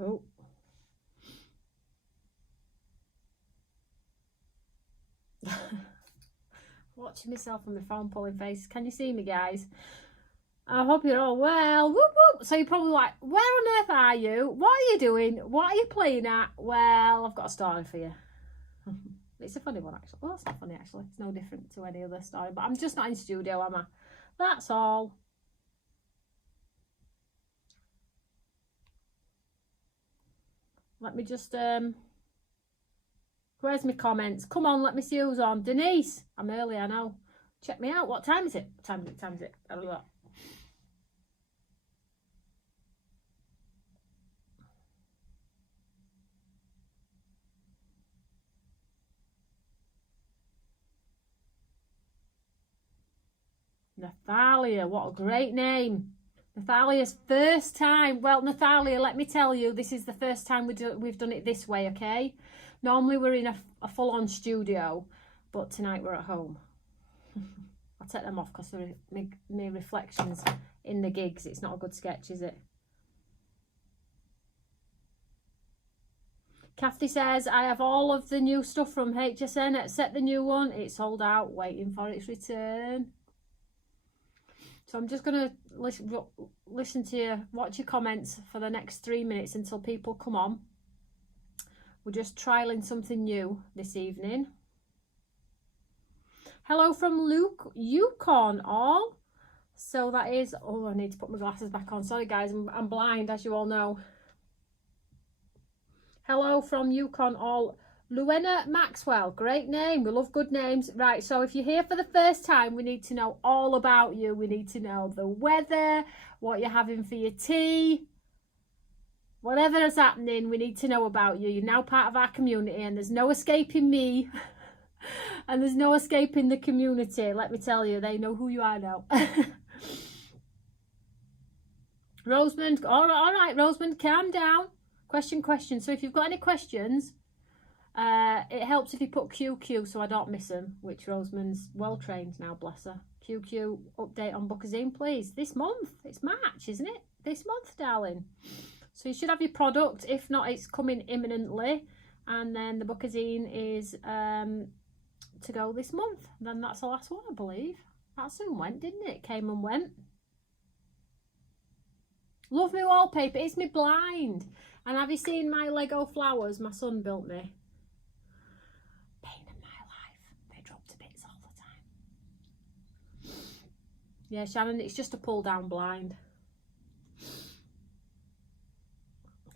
Oh. Watching myself on my phone pulling faces. Can you see me, guys? I hope you're all well. Whoop, whoop. So you're probably like, where on earth are you? What are you doing? What are you playing at? Well, I've got a story for you. It's a funny one, actually. Well, it's not funny, actually. It's no different to any other story. But I'm just not in studio, am I? That's all. Let me just... Where's my comments? Come on, let me see who's on. Denise, I'm early, I know. Check me out. What time is it? What time is it? I don't know. Nathalia, what a great name. Nathalia's first time. Well, Nathalia, let me tell you, this is the first time we've done it this way, okay? Normally we're in a full-on studio, but tonight we're at home. I'll take them off because they're my reflections in the gigs. It's not a good sketch, is it? Crafty says, I have all of the new stuff from HTCN except the new one. It's sold out, waiting for its return. So I'm just going to listen to you, watch your comments for the next 3 minutes until people come on. We're just trialling something new this evening. Hello from Luke, Yukon all. So that is, oh, I need to put my glasses back on. Sorry guys, I'm blind, as you all know. Hello from Yukon all. Luena Maxwell, great name. We love good names. Right, so if you're here for the first time, we need to know all about you. We need to know the weather, what you're having for your tea. Whatever is happening, we need to know about you. You're now part of our community and there's no escaping me. And there's no escaping the community. Let me tell you, they know who you are now. Rosamond, all right, Rosamond, calm down. Question. So if you've got any questions, it helps if you put QQ so I don't miss them, which Rosamond's well trained now, bless her. QQ update on Bookazine, please. This month, it's March, isn't it? This month, darling. So you should have your product. If not, it's coming imminently. And then the Bookazine is to go this month. Then that's the last one, I believe. That soon went, didn't it? Came and went. Love me wallpaper. It's me blind. And have you seen my Lego flowers my son built me? Pain in my life. They drop to bits all the time. Yeah, Shannon, it's just a pull down blind.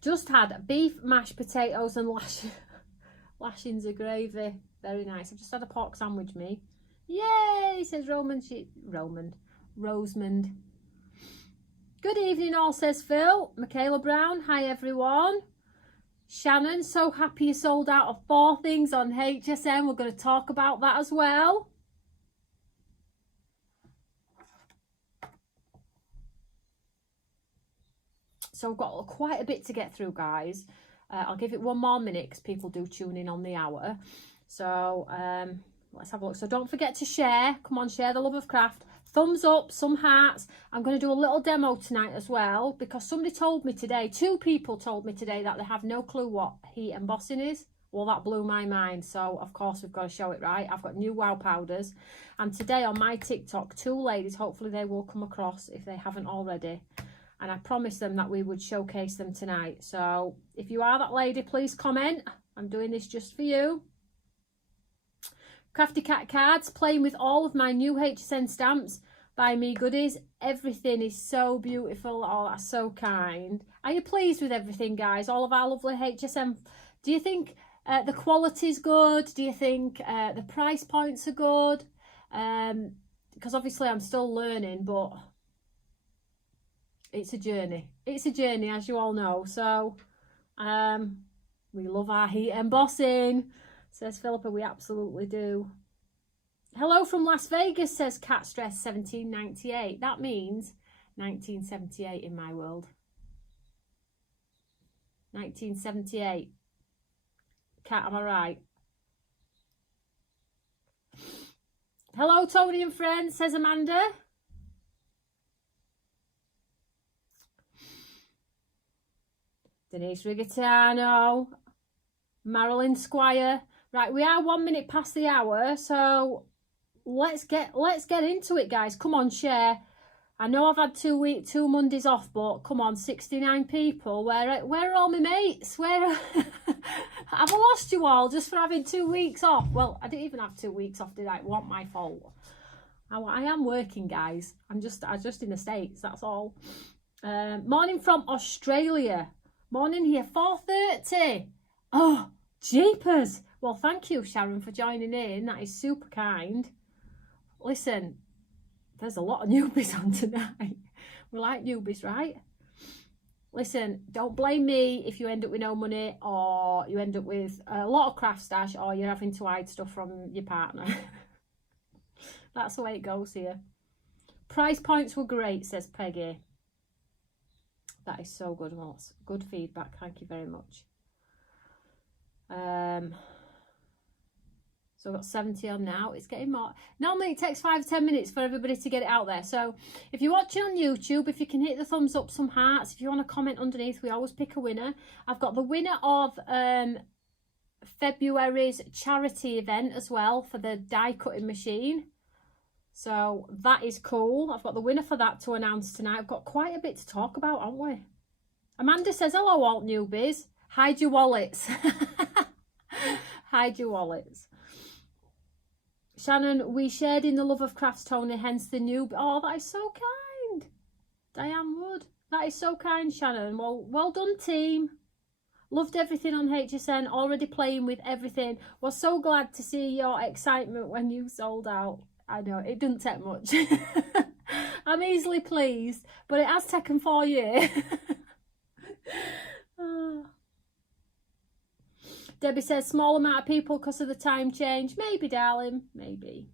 Just had beef, mashed potatoes and lashings of gravy. Very nice. I've just had a pork sandwich, me. Yay, says Rosamond. Good evening all, says Phil. Michaela Brown, hi everyone. Shannon, so happy you sold out of 4 things on HTCN. We're going to talk about that as well. So I've got quite a bit to get through, guys. I'll give it 1 more minute because people do tune in on the hour. So Let's have a look. So don't forget to share. Come on, share the love of craft. Thumbs up, some hearts. I'm going to do a little demo tonight as well, because somebody told me today, 2 people told me today that they have no clue what heat embossing is. Well, that blew my mind. So, of course, we've got to show it, right? I've got new wow powders. And today on my TikTok, 2 ladies, hopefully they will come across if they haven't already. And I promised them that we would showcase them tonight. So, if you are that lady, please comment. I'm doing this just for you. Crafty Cat cards, playing with all of my new HTCN stamps. Buy me goodies. Everything is so beautiful. Oh, that's so kind. Are you pleased with everything, guys? All of our lovely HTCN. Do you think the quality's good? Do you think the price points are good? Because obviously I'm still learning, but it's a journey. It's a journey, as you all know. So we love our heat embossing. Says Philippa, we absolutely do. Hello from Las Vegas, says Cat Stress 1798. That means 1978 in my world. 1978. Cat, am I right? Hello, Tony and friends, says Amanda. Denise Rigatano. Marilyn Squire. Right, we are 1 minute past the hour, so let's get into it, guys. Come on, share. I know I've had 2 Mondays off, but come on, 69 people. Where are all my mates? Where have I lost you all just for having 2 weeks off? Well, I didn't even have 2 weeks off, did I? It wasn't my fault. I am working, guys. I'm just in the States, that's all. Morning from Australia. Morning here, 4:30. Oh, jeepers. Well, thank you, Sharon, for joining in. That is super kind. Listen, there's a lot of newbies on tonight. We like newbies, right? Listen, don't blame me if you end up with no money, or you end up with a lot of craft stash, or you're having to hide stuff from your partner. That's the way it goes here. Price points were great, says Peggy. That is so good. Well, that's good feedback. Thank you very much. So I've got 70 on now. It's getting more. Normally it takes 5 or 10 minutes for everybody to get it out there. So if you're watching on YouTube, if you can hit the thumbs up, some hearts. If you want to comment underneath, we always pick a winner. I've got the winner of February's charity event as well for the die cutting machine. So that is cool. I've got the winner for that to announce tonight. I've got quite a bit to talk about, haven't we? Amanda says, hello, alt newbies. Hide your wallets. Hide your wallets. Shannon, we shared in the love of crafts, Tony, hence the new. Oh, that is so kind. Diane Wood. That is so kind, Shannon. Well done, team. Loved everything on HSN. Already playing with everything. Was so glad to see your excitement when you sold out. I know, it doesn't take much. I'm easily pleased, but it has taken 4 years. Debbie says, small amount of people because of the time change. Maybe, darling, maybe.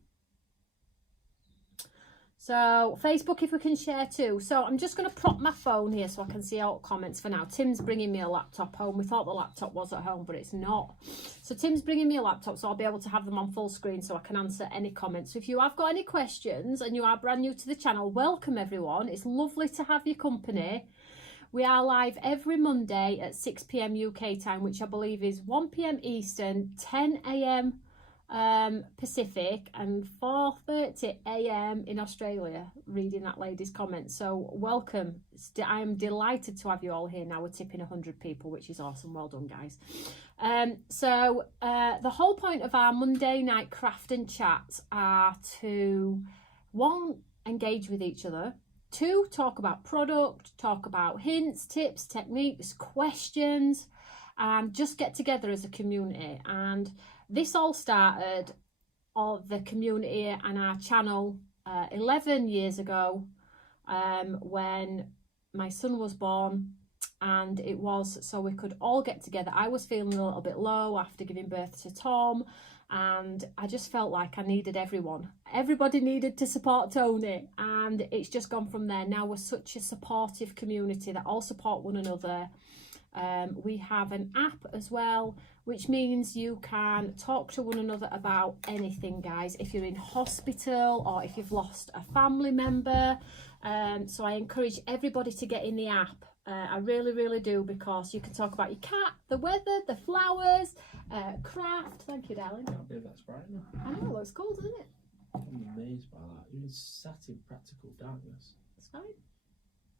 So, Facebook, if we can share too. So, I'm just going to prop my phone here so I can see all comments for now. Tim's bringing me a laptop home. We thought the laptop was at home, but it's not. So, Tim's bringing me a laptop, so I'll be able to have them on full screen so I can answer any comments. So, if you have got any questions and you are brand new to the channel, welcome everyone. It's lovely to have your company. We are live every Monday at 6 p.m. UK time, which I believe is 1 p.m. Eastern, 10 a.m. Pacific, and 4:30 a.m. in Australia, reading that lady's comments. So welcome. I am delighted to have you all here now. We're tipping 100 people, which is awesome. Well done, guys. The whole point of our Monday night craft and chats are to, 1, engage with each other, 2, talk about product, talk about hints, tips, techniques, questions, and just get together as a community. And this all started of the community and our channel 11 years ago, when my son was born, and it was so we could all get together. I was feeling a little bit low after giving birth to Tom, and I just felt like I needed everyone. Everybody needed to support Tony, and it's just gone from there. Now we're such a supportive community that all support one another. We have an app as well, which means you can talk to one another about anything, guys, if you're in hospital or if you've lost a family member. So I encourage everybody to get in the app. I really, really do, because you can talk about your cat, the weather, the flowers, craft. Thank you, darling. I can't believe that's bright enough. I know, it looks cool, doesn't it? I'm amazed by that. You're sat in practical darkness. It's fine.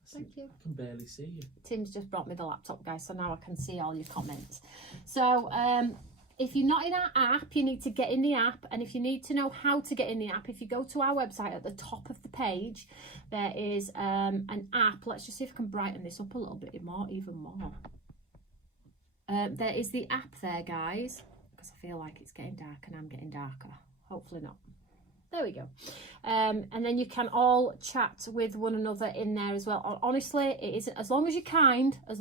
Thank you. I can barely see you. Tim's just brought me the laptop, guys, so now I can see all your comments. So if you're not in our app, you need to get in the app. And if you need to know how to get in the app, if you go to our website, at the top of the page there is an app. Let's just see if I can brighten this up a little bit more, even more. There is the app there, guys, because I feel like it's getting dark and I'm getting darker. Hopefully not. There we go. And then you can all chat with one another in there as well. Honestly, it isn't, as long as you're kind, and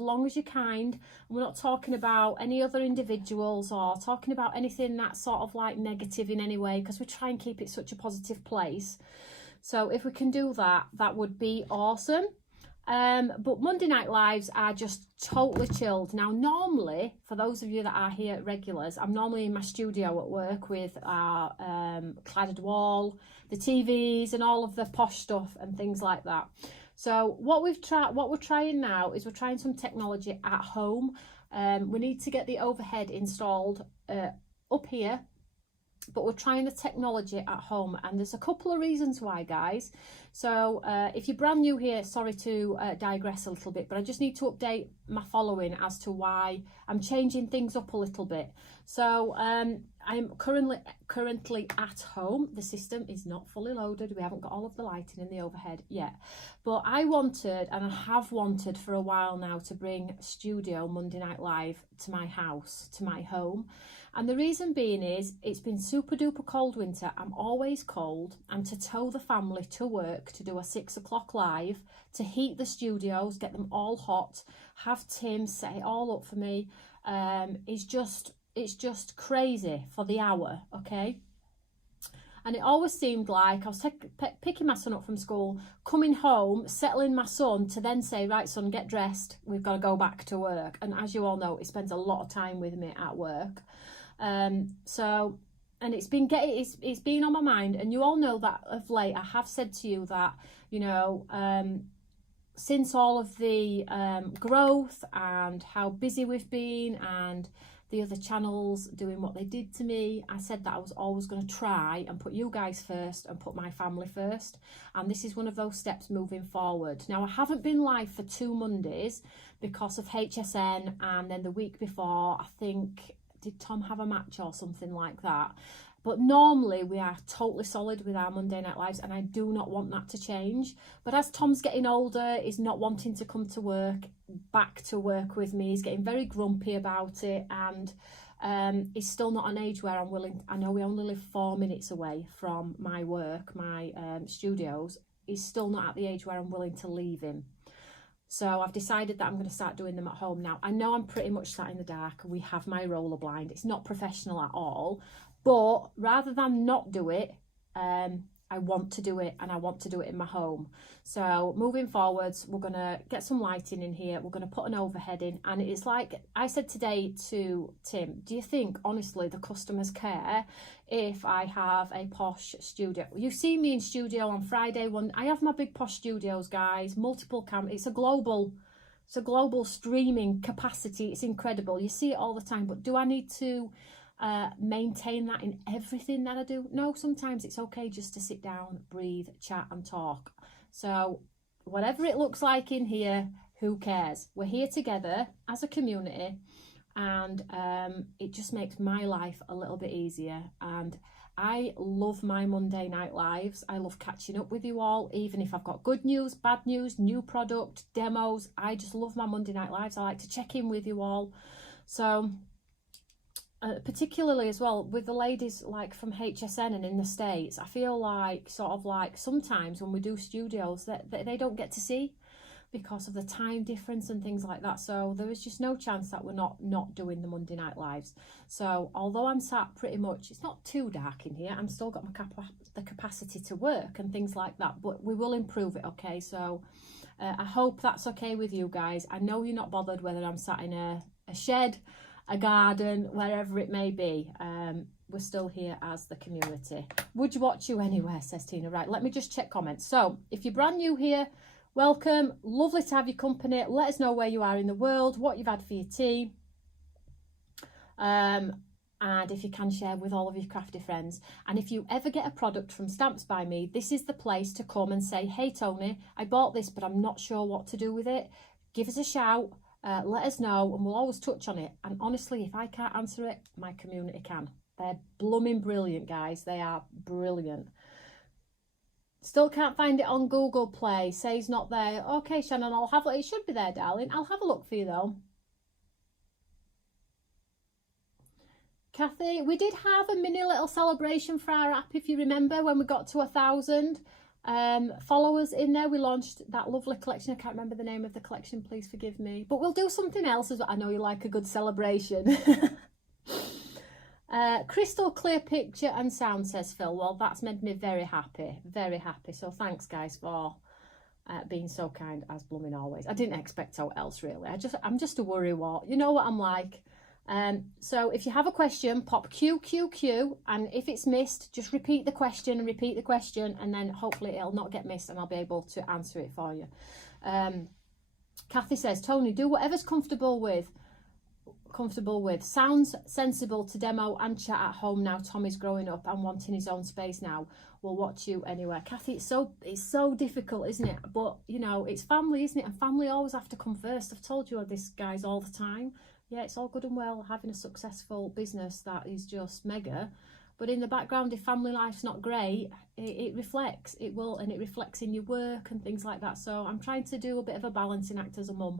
we're not talking about any other individuals or talking about anything that's sort of like negative in any way, because we try and keep it such a positive place. So if we can do that, that would be awesome. But Monday Night Lives are just totally chilled. Now, normally, for those of you that are here regulars, I'm normally in my studio at work with our cladded wall, the TVs and all of the posh stuff and things like that. So what we're trying now is we're trying some technology at home. We need to get the overhead installed up here, but we're trying the technology at home, and there's a couple of reasons why, guys. So if you're brand new here, sorry to digress a little bit, but I just need to update my following as to why I'm changing things up a little bit. So I'm currently at home. The system is not fully loaded. We haven't got all of the lighting in the overhead yet, but I wanted, and I have wanted for a while now, to bring Studio Monday Night Live to my house, to my home. And the reason being is it's been super duper cold winter. I'm always cold, and to tow the family to work to do a 6 o'clock live, to heat the studios, get them all hot, have Tim set it all up for me, it's just crazy for the hour, okay? And it always seemed like I was picking my son up from school, coming home, settling my son, to then say, right, son, get dressed, we've got to go back to work. And as you all know, he spends a lot of time with me at work. So, and it's been on my mind, and you all know that of late I have said to you that, you know, since all of the growth and how busy we've been, and the other channels doing what they did to me, I said that I was always going to try and put you guys first and put my family first, and this is one of those steps moving forward. Now, I haven't been live for 2 Mondays because of HTCN, and then the week before, I think, did Tom have a match or something like that? But normally we are totally solid with our Monday Night Lives, and I do not want that to change. But as Tom's getting older, he's not wanting to come to work, back to work with me. He's getting very grumpy about it, and he's still not an age where I'm willing. I know we only live 4 minutes away from my work, my studios. He's still not at the age where I'm willing to leave him. So I've decided that I'm going to start doing them at home now. I know I'm pretty much sat in the dark. We have my roller blind. It's not professional at all. But rather than not do it, I want to do it, and I want to do it in my home. So moving forwards, we're going to get some lighting in here. We're going to put an overhead in. And it's like I said today to Tim, do you think, honestly, the customers care if I have a posh studio? You see me in studio on Friday. I have my big posh studios, guys, multiple cameras. It's a global streaming capacity. It's incredible. You see it all the time. But do I need to maintain that in everything that I do? No, sometimes it's okay just to sit down, breathe, chat and talk. So whatever it looks like in here, who cares? We're here together as a community, and it just makes my life a little bit easier. And I love my Monday Night Lives. I love catching up with you all, even if I've got good news, bad news, new product, demos. I just love my Monday Night Lives. I like to check in with you all. So particularly as well with the ladies like from HTCN and in the States, I feel like sort of like sometimes when we do studios that they don't get to see. because of the time difference and things like that. So there is just no chance that we're not doing the Monday night lives. So although I'm sat pretty much, it's not too dark in here, I'm still got the capacity to work and things like that, but we will improve it, okay? So I hope that's okay with you guys. I know you're not bothered whether I'm sat in a shed, a garden, wherever it may be. We're still here as the community. Would you watch you anywhere, says Tina. Right, let me just check comments. So if you're brand new here, welcome. Lovely to have your company. Let us know where you are in the world, what you've had for your tea. And if you can, share with all of your crafty friends. And if you ever get a product from Stamps by Me, this is the place to come and say, hey Toni, I bought this but I'm not sure what to do with it. Give us a shout, let us know, and we'll always touch on it. And honestly, if I can't answer it, my community can. They're blooming brilliant, guys. They are brilliant. Still can't find it on Google Play. Says not there. Okay, Shannon, I'll have it. It should be there, darling. I'll have a look for you, though. Kathy, we did have a mini little celebration for our app, if you remember, when we got to 1,000 followers in there. We launched that lovely collection. I can't remember the name of the collection, please forgive me. But we'll do something else as well. I know you like a good celebration. Crystal clear picture and sound, says Phil. Well, that's made me very happy, very happy. So thanks, guys, for being so kind as blooming always. I didn't expect so else, really. I'm just a worrywart. You know what I'm like. So if you have a question, pop QQQ, and if it's missed, just repeat the question, and then hopefully it'll not get missed and I'll be able to answer it for you. Kathy says, Toni, do whatever's comfortable with. Sounds sensible to demo and chat at home now Tommy's growing up and wanting his own space now. We'll watch you anywhere. Kathy, it's so difficult, isn't it? But you know, it's family, isn't it? And family always have to come first. I've told you this, guys, all the time. Yeah, it's all good and well having a successful business that is just mega, but in the background, if family life's not great, it reflects. It will, and it reflects in your work and things like that. So I'm trying to do a bit of a balancing act as a mum.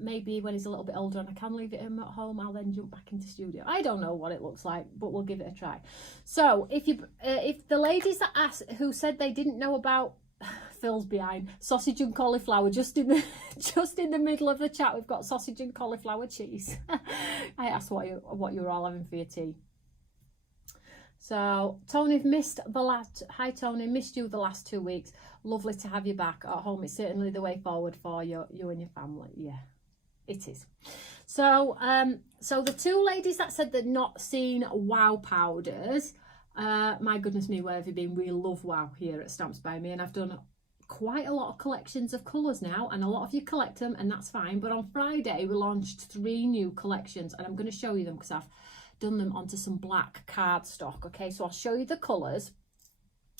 Maybe when he's a little bit older and I can leave him at home, I'll then jump back into studio. I don't know what it looks like, but we'll give it a try. So if the ladies that asked, who said they didn't know about, Phil's behind, sausage and cauliflower, just in the middle of the chat, we've got sausage and cauliflower cheese. I asked what you were all having for your tea. So Toni, missed the last. Hi Toni, missed you the last 2 weeks. Lovely to have you back at home. It's certainly the way forward for you and your family. Yeah, it is. So so the two ladies that said they'd not seen wow powders, my goodness me, where have you been? We love wow here at Stamps by Me, and I've done quite a lot of collections of colours now, and a lot of you collect them, and that's fine. But on Friday we launched 3 new collections, and I'm going to show you them because I've done them onto some black cardstock. Okay, so I'll show you the colours,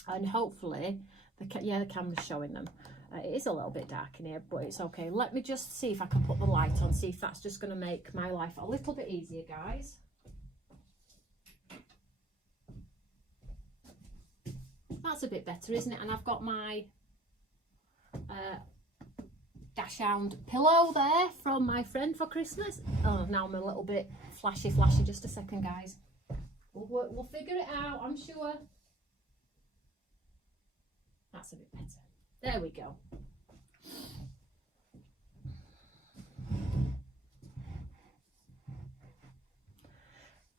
and hopefully the camera's showing them. It is a little bit dark in here, but it's okay. Let me just see if I can put the light on, see if that's just going to make my life a little bit easier, guys. That's a bit better, isn't it? And I've got my dachshund pillow there from my friend for Christmas. Oh, now I'm a little bit flashy. Just a second, guys. We'll figure it out, I'm sure. That's a bit better. There we go.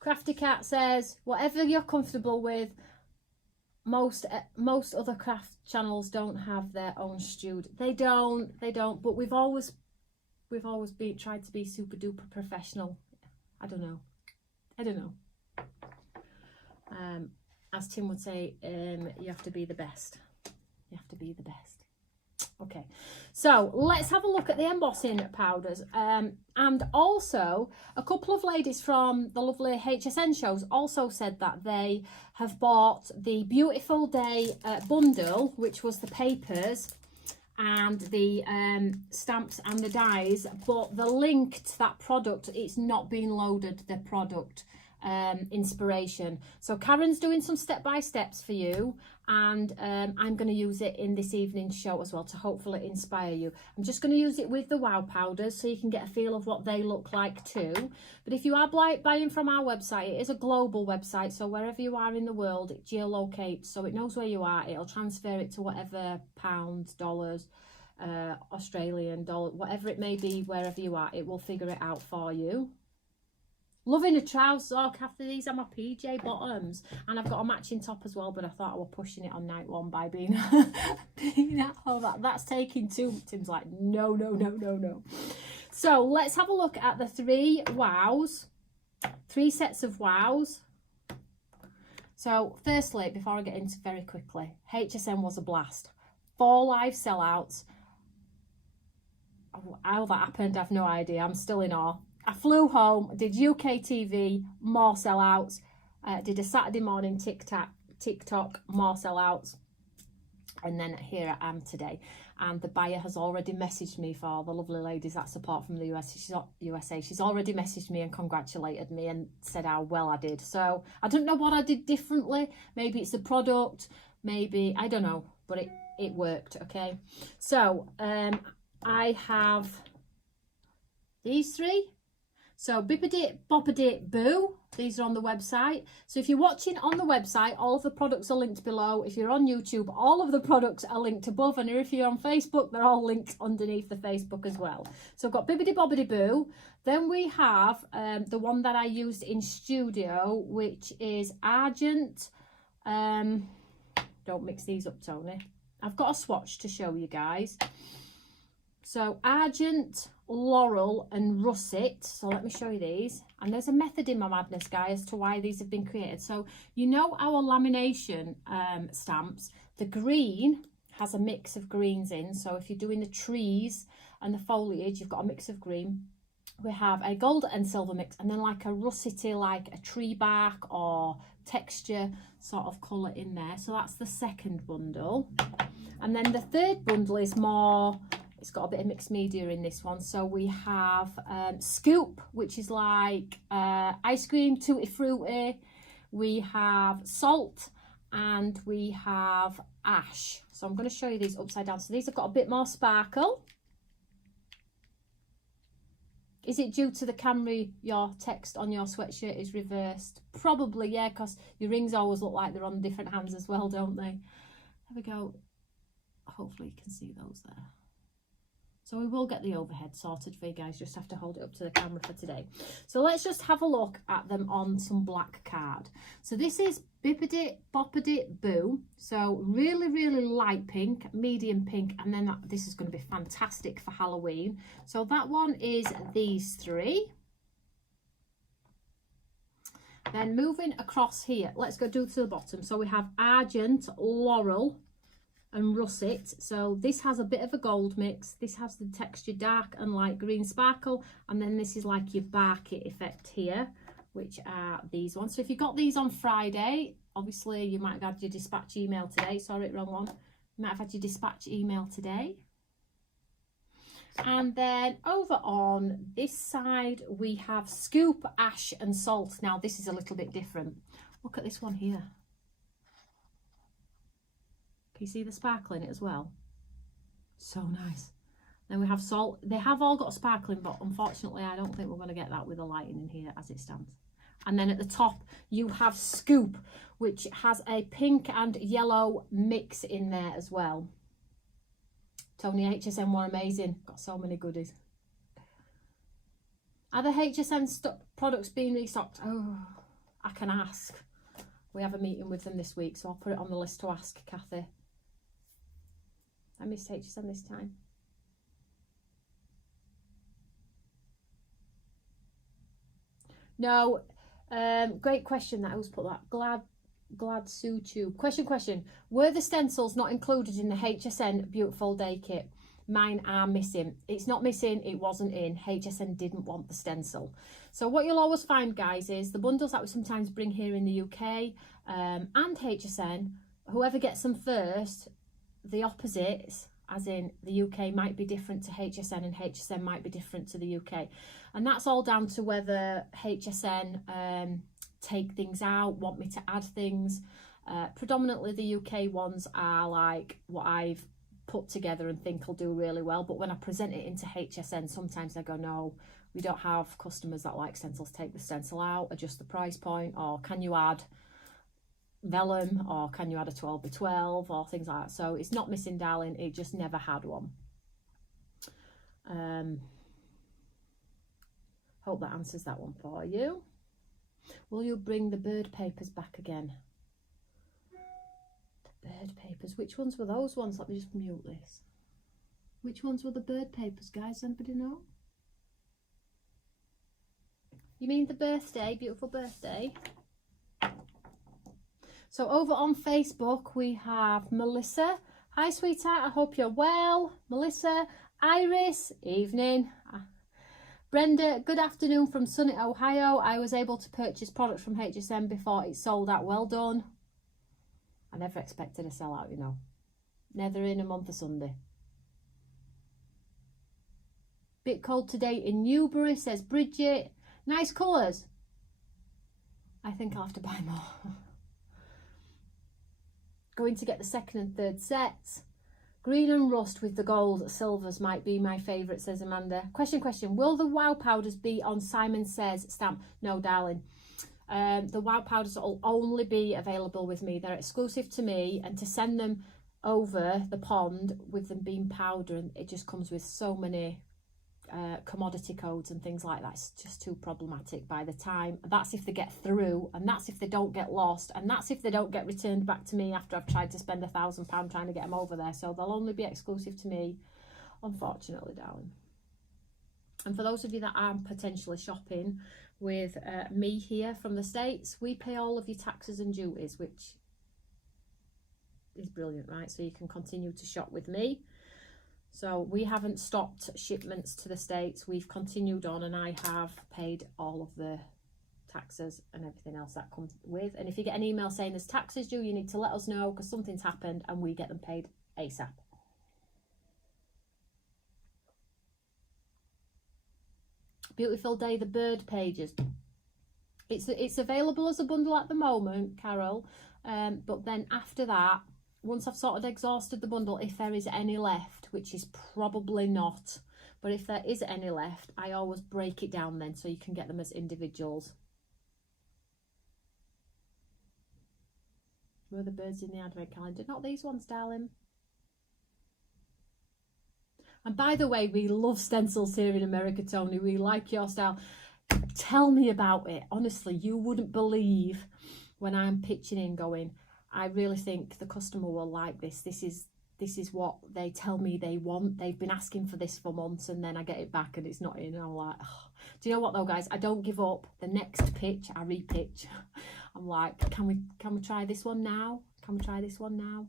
Crafty Cat says, whatever you're comfortable with. Most other craft channels don't have their own studio. They don't. But we've always tried to be super duper professional. I don't know. As Tim would say, you have to be the best. You have to be the best. Okay, so let's have a look at the embossing powders. And also, a couple of ladies from the lovely HTCN shows also said that they have bought the Beautiful Day bundle, which was the papers and the stamps and the dies, but the link to that product, it's not been loaded, the product. inspiration. So Karen's doing some step-by-steps for you, and I'm going to use it in this evening's show as well to hopefully inspire you. I'm just going to use it with the wow powders so you can get a feel of what they look like too. But if you are buying from our website, it is a global website, so wherever you are in the world, it geolocates, so it knows where you are. It'll transfer it to whatever pounds, dollars, Australian dollar, whatever it may be, wherever you are, it will figure it out for you. Loving the trousers. Oh, Kathy, these are my PJ bottoms, and I've got a matching top as well, but I thought I was pushing it on night one by being at home. That's taking two. Tim's like, no. So let's have a look at the 3 wows, 3 sets of wows. So firstly, before I get into very quickly, HSN was a blast. 4 live sellouts. How that happened, I've no idea. I'm still in awe. I flew home, did UK TV, more sellouts, did a Saturday morning TikTok, more sellouts, and then here I am today. And the buyer has already messaged me, for the lovely ladies that support from the USA. She's already messaged me and congratulated me and said how well I did. So I don't know what I did differently. Maybe it's the product, maybe, I don't know, but it worked, okay? So I have these 3. So Bippity Boppity Boo, these are on the website. So if you're watching on the website, all of the products are linked below. If you're on YouTube, all of the products are linked above. And if you're on Facebook, they're all linked underneath the Facebook as well. So I've got Bippity Boppity Boo. Then we have the one that I used in studio, which is Argent. Don't mix these up, Tony. I've got a swatch to show you guys. So Argent, Laurel and Russet. So let me show you these. And there's a method in my madness, guys, as to why these have been created. So you know our lamination stamps, the green has a mix of greens in. So if you're doing the trees and the foliage, you've got a mix of green. We have a gold and silver mix, and then like a russety, like a tree bark or texture sort of colour in there. So that's the second bundle. And then the third bundle is more, it's got a bit of mixed media in this one. So we have Scoop, which is like ice cream, tutti frutti. We have Salt, and we have Ash. So I'm going to show you these upside down. So these have got a bit more sparkle. Is it due to the camera your text on your sweatshirt is reversed? Probably, yeah, because your rings always look like they're on different hands as well, don't they? There we go. Hopefully you can see those there. So we will get the overhead sorted for you guys. Just have to hold it up to the camera for today. So let's just have a look at them on some black card. So this is Bippity Boppity Boo. So really, really light pink, medium pink, and then this is going to be fantastic for Halloween. So that one is these 3. Then moving across here, let's go to the bottom. So we have Argent, Laurel and Russet. So this has a bit of a gold mix. This has the texture dark and light green sparkle, and then this is like your barky effect here, which are these ones. So if you got these on Friday, obviously you might have had your dispatch email today. Sorry, wrong one. You might have had your dispatch email today. And then over on this side we have Scoop, Ash and Salt. Now this is a little bit different. Look at this one here. You see the sparkle in it as well? So nice. Then we have Salt. They have all got sparkling, but unfortunately I don't think we're going to get that with the lighting in here as it stands. And then at the top you have Scoop, which has a pink and yellow mix in there as well. Tony, HSN were amazing. Got so many goodies. Are the HSN products being restocked? Oh, I can ask. We have a meeting with them this week, so I'll put it on the list to ask Kathy. I missed HSN this time. No, great question. That I always put that. Glad Sue Tube. Question. Were the stencils not included in the HSN Beautiful Day kit? Mine are missing. It's not missing. It wasn't in. HSN didn't want the stencil. So what you'll always find, guys, is the bundles that we sometimes bring here in the UK and HSN, whoever gets them first, the opposites, as in the UK might be different to HSN and HSN might be different to the UK. And that's all down to whether HSN take things out, want me to add things. Predominantly the UK ones are like what I've put together and think will do really well, but when I present it into HSN, sometimes they go, no, we don't have customers that like stencils, take the stencil out, adjust the price point, or can you add vellum, or can you add a 12x12, or things like that. So it's not missing, darling, it just never had one. Hope that answers that one for you. Will you bring the bird papers back again? The bird papers, which ones were those ones? Let me just mute this. Which ones were the bird papers, guys? Anybody know? You mean the birthday, beautiful birthday? So over on Facebook, we have Melissa. Hi, sweetheart. I hope you're well. Melissa, Iris, evening. Brenda, good afternoon from sunny Ohio. I was able to purchase product from HSN before it sold out. Well done. I never expected a sellout, you know. Never in a month of Sunday. Bit cold today in Newbury, says Bridget. Nice colours. I think I'll have to buy more. Going to get the second and third sets. Green and rust with the gold silvers might be my favourite, says Amanda. Question. Will the wow powders be on Simon Says stamp? No, darling. The wow powders will only be available with me. They're exclusive to me, and to send them over the pond with them being powder, and it just comes with so many commodity codes and things like that. It's just too problematic by the time. That's if they get through, and that's if they don't get lost, and that's if they don't get returned back to me after I've tried to spend £1,000 trying to get them over there. So they'll only be exclusive to me, unfortunately, darling. And for those of you that are potentially shopping with me here from the States, we pay all of your taxes and duties, which is brilliant, right? So you can continue to shop with me. So we haven't stopped shipments to the States. We've continued on, and I have paid all of the taxes and everything else that comes with. And if you get an email saying there's taxes due, you need to let us know, because something's happened, and we get them paid ASAP. Beautiful day, the bird pages. It's available as a bundle at the moment, Carol. But then after that, once I've sort of exhausted the bundle, if there is any left, which is probably not, but if there is any left, I always break it down then so you can get them as individuals. Were the birds in the advent calendar? Not these ones, darling. And by the way, we love stencils here in America, Tony. We like your style. Tell me about it. Honestly, you wouldn't believe when I'm pitching in going, I really think the customer will like this. This is what they tell me they want. They've been asking for this for months, and then I get it back and it's not in. And I'm like, oh. Do you know what though, guys? I don't give up. The next pitch, I repitch. I'm like, can we try this one now? Can we try this one now?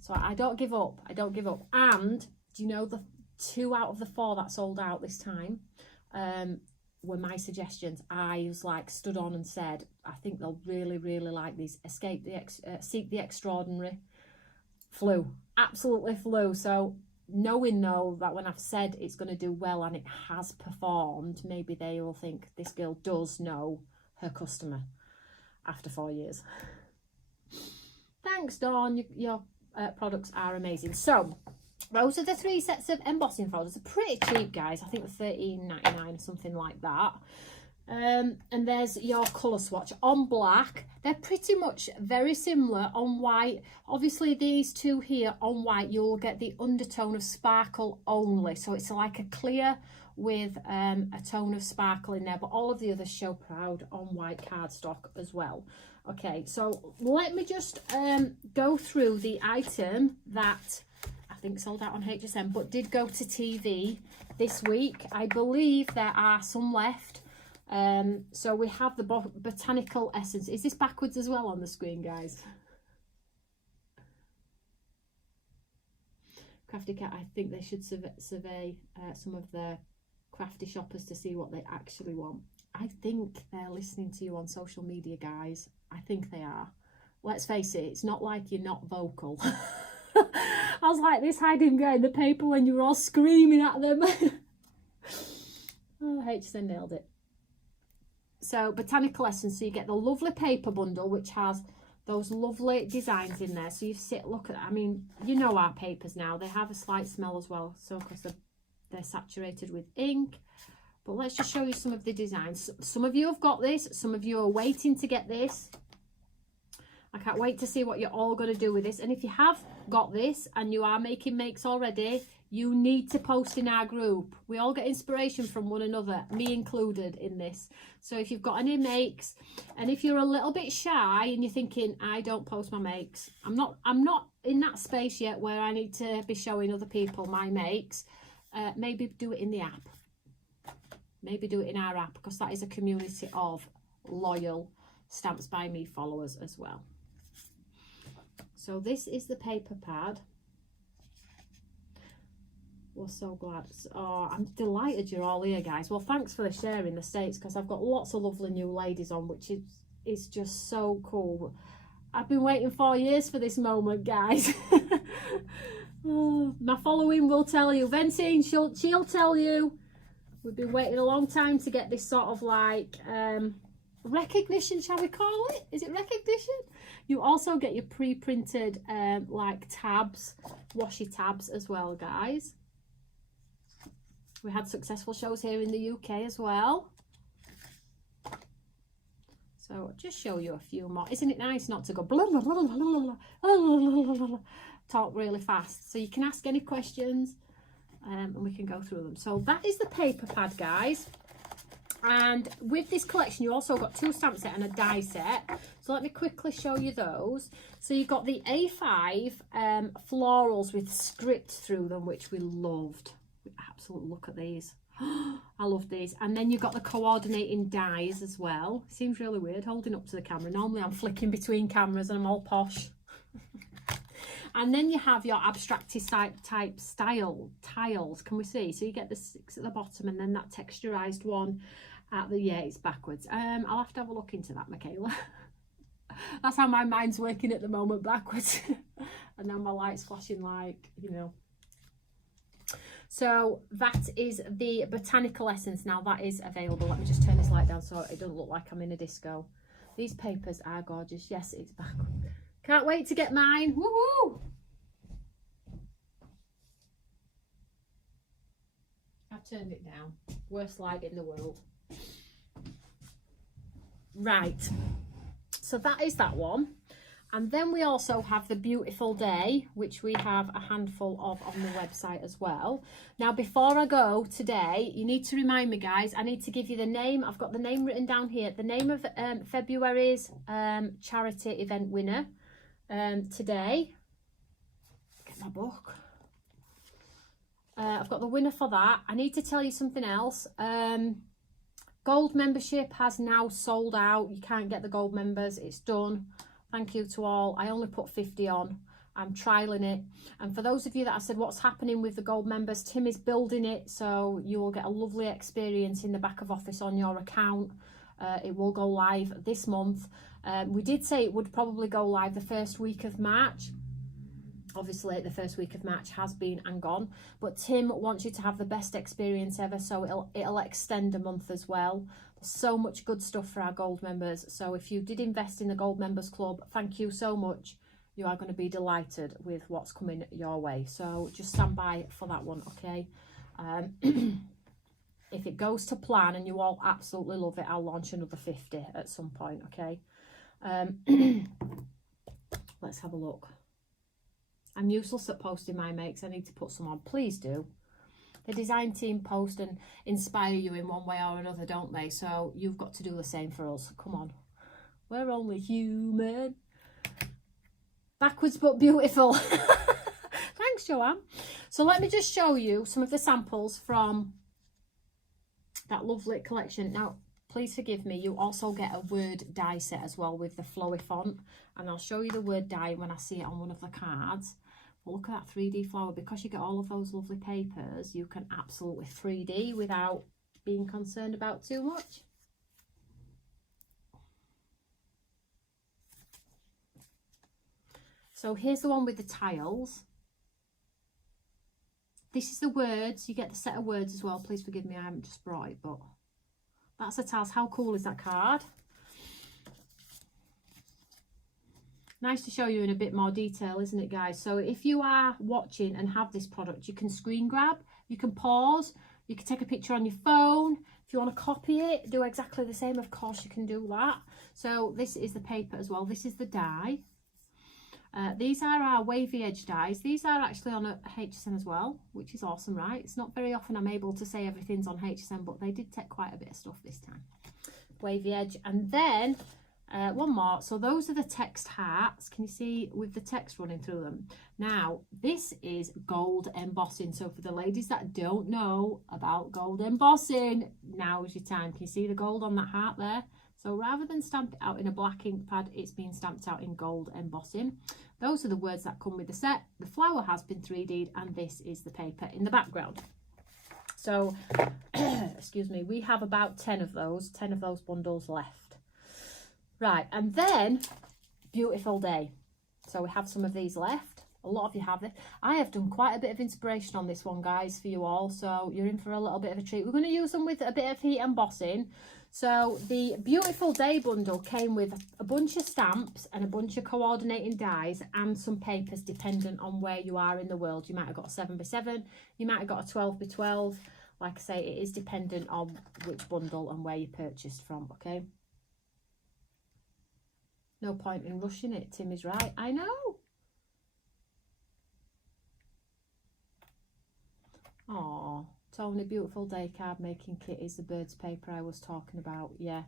So I don't give up. I don't give up. And do you know the 2 out of the 4 that sold out this time were my suggestions. I was like stood on and said, I think they'll really, really like these. Seek the Extraordinary. Flew. Absolutely flew. So knowing though that when I've said it's going to do well and it has performed, maybe they will think this girl does know her customer after 4 years. Thanks, Dawn. Your products are amazing. So those are the 3 sets of embossing folders. They're pretty cheap, guys. I think they're $13.99 or something like that. And there's your colour swatch on black. They're pretty much very similar on white. Obviously, these 2 here on white, you'll get the undertone of sparkle only. So it's like a clear with a tone of sparkle in there. But all of the others show proud on white cardstock as well. Okay, so let me just go through the item that I think sold out on HSN, but did go to TV this week. I believe there are some left. So we have the botanical essence. Is this backwards as well on the screen, guys? Crafty Cat, I think they should survey some of the crafty shoppers to see what they actually want. I think they're listening to you on social media, guys. I think they are. Let's face it, it's not like you're not vocal. I was like this hiding behind the paper when you were all screaming at them. Oh, HSN nailed it. So Botanical Essence, so you get the lovely paper bundle, which has those lovely designs in there. So you look at, I mean, you know our papers now, they have a slight smell as well, so because they're saturated with ink. But let's just show you some of the designs. Some of you have got this, some of you are waiting to get this. I can't wait to see what you're all going to do with this. And if you have got this and you are making makes already, you need to post in our group. We all get inspiration from one another, me included in this. So if you've got any makes, and if you're a little bit shy and you're thinking, I don't post my makes, I'm not in that space yet where I need to be showing other people my makes, maybe do it in the app. Maybe do it in our app, because that is a community of loyal Stamps by Me followers as well. So this is the paper pad. We're so glad. Oh, I'm delighted you're all here, guys. Well, thanks for the share in the States, because I've got lots of lovely new ladies on, which is just so cool. I've been waiting 4 years for this moment, guys. Oh, my following will tell you. Ventine, she'll tell you. We've been waiting a long time to get this sort of like recognition, shall we call it? Is it recognition? You also get your pre-printed like tabs, washi tabs as well, guys. We had successful shows here in the UK as well. So I'll just show you a few more. Isn't it nice not to go blah, blah, blah, blah, blah, blah, blah, talk really fast? So you can ask any questions and we can go through them. So that is the paper pad, guys. And with this collection, you also got 2 stamp set and a die set. So let me quickly show you those. So you've got the A5 florals with script through them, which we loved. We absolutely look at these. I love these. And then you've got the coordinating dies as well. Seems really weird holding up to the camera. Normally I'm flicking between cameras and I'm all posh. And then you have your abstracty type style tiles. Can we see? So you get the 6 at the bottom and then that texturized one at the, yeah, it's backwards. I'll have to have a look into that, Michaela. That's how my mind's working at the moment, backwards. And now my light's flashing like, you know. So that is the Botanical Essence. Now that is available. Let me just turn this light down so it doesn't look like I'm in a disco. These papers are gorgeous. Yes, it's back. Can't wait to get mine. Woohoo! I've turned it down. Worst light in the world. Right. So that is that one. And then we also have the Beautiful Day, which we have a handful of on the website as well. Now, before I go today, you need to remind me, guys, I need to give you the name. I've got the name written down here. The name of February's charity event winner today. Get my book. I've got the winner for that. I need to tell you something else. Gold membership has now sold out. You can't get the gold members. It's done. Thank you to all. I only put 50 on. I'm trialing it. And for those of you that I said what's happening with the gold members, Tim is building it. So you will get a lovely experience in the back of office on your account. It will go live this month. We did say it would probably go live the first week of March. Obviously, the first week of March has been and gone. But Tim wants you to have the best experience ever. So it'll extend a month as well. So much good stuff for our gold members. So if you did invest in the gold members club, thank you so much. You are going to be delighted with what's coming your way. So just stand by for that one, okay? If it goes to plan and you all absolutely love it, I'll launch another 50 at some point, okay? Let's have a look. I'm useless at posting my makes. I need to put some on. Please do. The design team post and inspire you in one way or another, don't they? So you've got to do the same for us. Come on. We're only human. Backwards but beautiful. Thanks, Joanne. So let me just show you some of the samples from that lovely collection. Now, please forgive me. You also get a word die set as well with the flowy font. And I'll show you the word die when I see it on one of the cards. Look at that 3D flower. Because you get all of those lovely papers, you can absolutely 3D without being concerned about too much. So here's the one with the tiles. This is the words. You get the set of words as well. Please forgive me, I haven't just brought it, but That's a TAS. How cool is that card? Nice to show you in a bit more detail, isn't it, guys? So if you are watching and have this product, you can screen grab, you can pause, you can take a picture on your phone. If you want to copy it, do exactly the same, of course you can do that. So this is the paper as well. This is the die. These are our wavy edge dies. These are actually on a HTCN as well, which is awesome, right? It's not very often I'm able to say everything's on HTCN, but they did take quite a bit of stuff this time. Wavy edge. And then one more. So those are the text hearts. Can you see with the text running through them? Now, this is gold embossing. So for the ladies that don't know about gold embossing, now is your time. Can you see the gold on that heart there? So rather than stamp it out in a black ink pad, it's being stamped out in gold embossing. Those are the words that come with the set. The flower has been 3D'd, and this is the paper in the background. So, excuse me, we have about 10 of those bundles left. Right, and then, beautiful day. So we have some of these left. A lot of you have it. I have done quite a bit of inspiration on this one, guys, for you all. So you're in for a little bit of a treat. We're going to use them with a bit of heat embossing. So the beautiful day bundle came with a bunch of stamps and a bunch of coordinating dies and some papers dependent on where you are in the world. You might have got a 7x7, you might have got a 12x12. Like I say, it is dependent on which bundle and where you purchased from, okay? No point in rushing it, Tim is right. I know. Oh, Toni, beautiful day card making kit is the birds paper I was talking about. Yeah.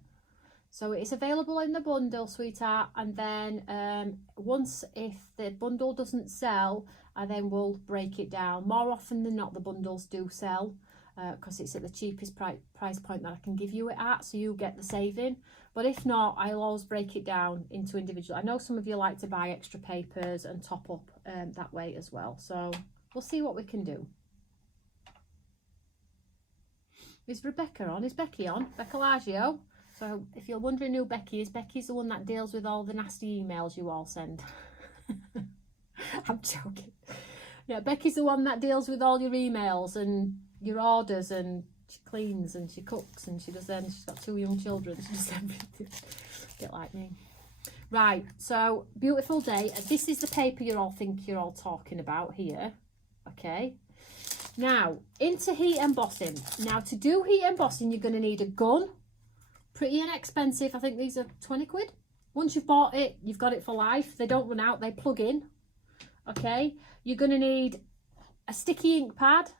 So it's available in the bundle, sweetheart. And then once, if the bundle doesn't sell, then we'll break it down. More often than not, the bundles do sell because it's at the cheapest price point that I can give you it at. So you get the saving. But if not, I'll always break it down into individual. I know some of you like to buy extra papers and top up that way as well. So we'll see what we can do. Is Rebecca on? Is Becky on? Becca Lagio. So if you're wondering who Becky is, Becky's the one that deals with all the nasty emails you all send. I'm joking. Yeah, Becky's the one that deals with all your emails and your orders, and she cleans and she cooks and she does then. She's got 2 young children. She does everything. A bit like me. Right, so beautiful day. This is the paper you're all talking about here. Okay. Now, into heat embossing. Now, to do heat embossing, you're going to need a gun. Pretty inexpensive. I think these are 20 quid. Once you've bought it, you've got it for life. They don't run out. They plug in. Okay. You're going to need a sticky ink pad.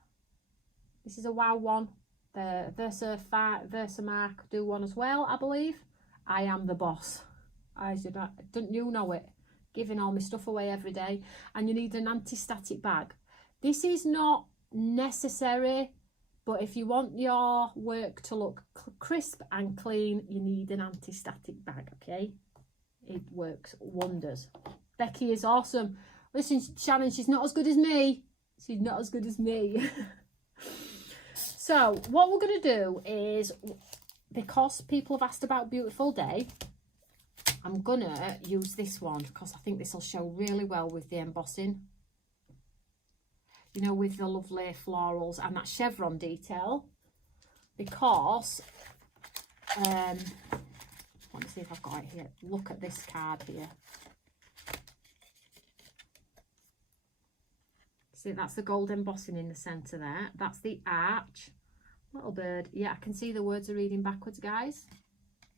This is a WOW one. The Versamark do one as well, I believe. I am the boss. Don't you know it? Giving all my stuff away every day. And you need an anti-static bag. This is not necessary, but if you want your work to look crisp and clean, you need an anti-static bag, okay? It works wonders. Becky is awesome. Listen, Shannon, she's not as good as me. She's not as good as me. So what we're going to do is, because people have asked about Beautiful Day, I'm going to use this one because I think this will show really well with the embossing. You know, with the lovely florals and that chevron detail, because let me see if I've got it here. Look at this card here. See, that's the gold embossing in the centre there. That's the arch. Little bird. Yeah, I can see the words are reading backwards, guys.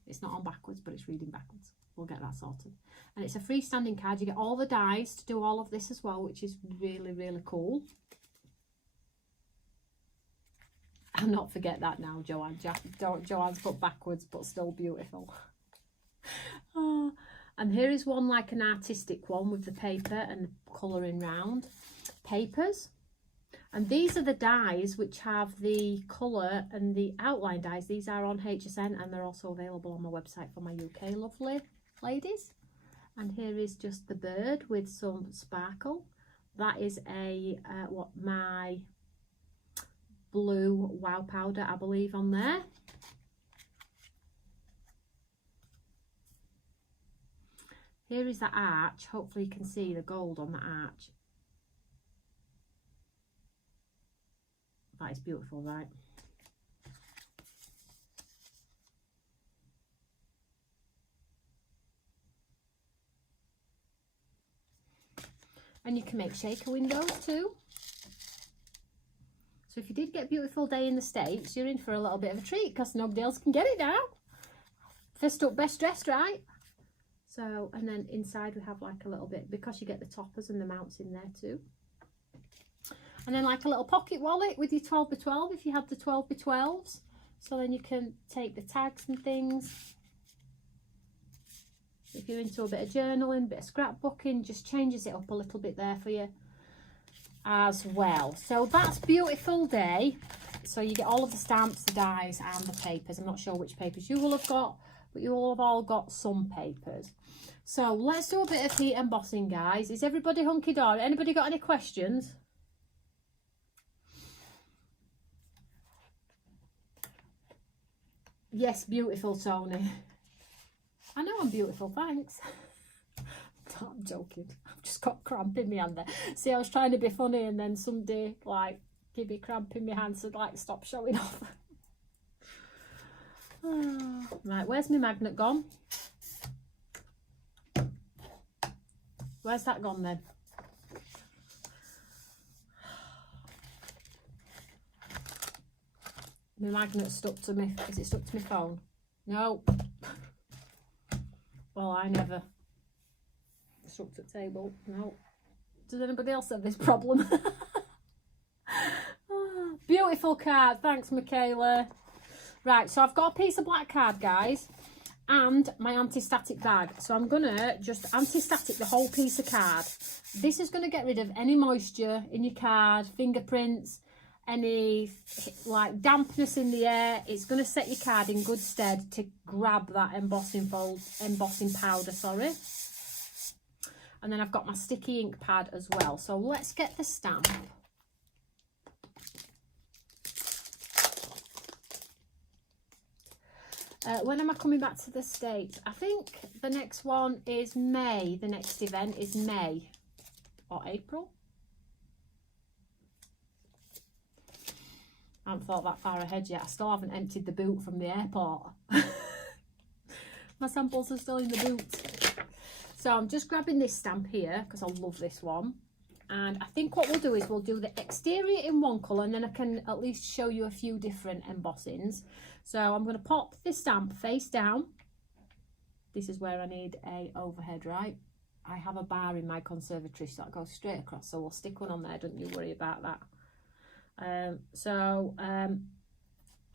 It's not on backwards, but it's reading backwards. We'll get that sorted. And it's a freestanding card. You get all the dies to do all of this as well, which is really, really cool. I'll not forget that now, Joanne. Joanne's put backwards, but still beautiful. Oh, and here is one like an artistic one with the paper and the colouring round. Papers. And these are the dies which have the colour and the outline dies. These are on HTCN and they're also available on my website for my UK lovely ladies. And here is just the bird with some sparkle. That is a my blue wow powder, I believe, on there. Here is the arch. Hopefully you can see the gold on the arch. That is beautiful, right? And you can make shaker windows too. So if you did get a beautiful day in the States, you're in for a little bit of a treat because nobody else can get it now. First up, best dressed, right? So, and then inside we have like a little bit, because you get the toppers and the mounts in there too. And then like a little pocket wallet with your 12x12 if you have the 12x12s. So then you can take the tags and things. If you're into a bit of journaling, a bit of scrapbooking, just changes it up a little bit there for you as well. So that's beautiful day. So you get all of the stamps, the dies and the papers. I'm not sure which papers you will have got, but you will have all got some papers. So let's do a bit of heat embossing, guys. Is everybody hunky-dory? Anybody got any questions? Yes, beautiful, Toni. I know I'm beautiful, thanks. I'm joking. I've just got cramp in my hand there. See, I was trying to be funny and then somebody like give me cramp in my hand, so like stop showing off. Oh, right, where's my magnet gone? Where's that gone then? My magnet's stuck to me. Is it stuck to my phone? No. Well, I never stuck to the table. No. Does anybody else have this problem? Oh, beautiful card. Thanks, Michaela. Right, so I've got a piece of black card, guys, and my anti-static bag. So I'm going to just anti-static the whole piece of card. This is going to get rid of any moisture in your card, fingerprints, any like dampness in the air. It's going to set your card in good stead to grab that embossing powder, sorry. And then I've got my sticky ink pad as well. So let's get the stamp. When am I coming back to the States? I think the next one is May. The next event is May or April. I haven't thought that far ahead yet. I still haven't emptied the boot from the airport. My samples are still in the boot. So I'm just grabbing this stamp here because I love this one. And I think what we'll do is we'll do the exterior in one colour, and then I can at least show you a few different embossings. So I'm going to pop this stamp face down. This is where I need a overhead, right? I have a bar in my conservatory so that goes straight across, so we'll stick one on there, don't you worry about that. And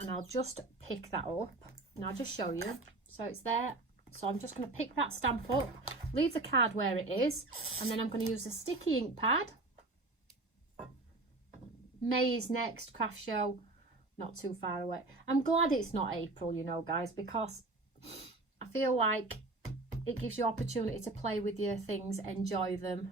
I'll just pick that up and I'll just show you. So it's there. So I'm just going to pick that stamp up, leave the card where it is, and then I'm going to use a sticky ink pad. May is next, craft show, not too far away. I'm glad it's not April, you know, guys, because I feel like it gives you opportunity to play with your things, enjoy them.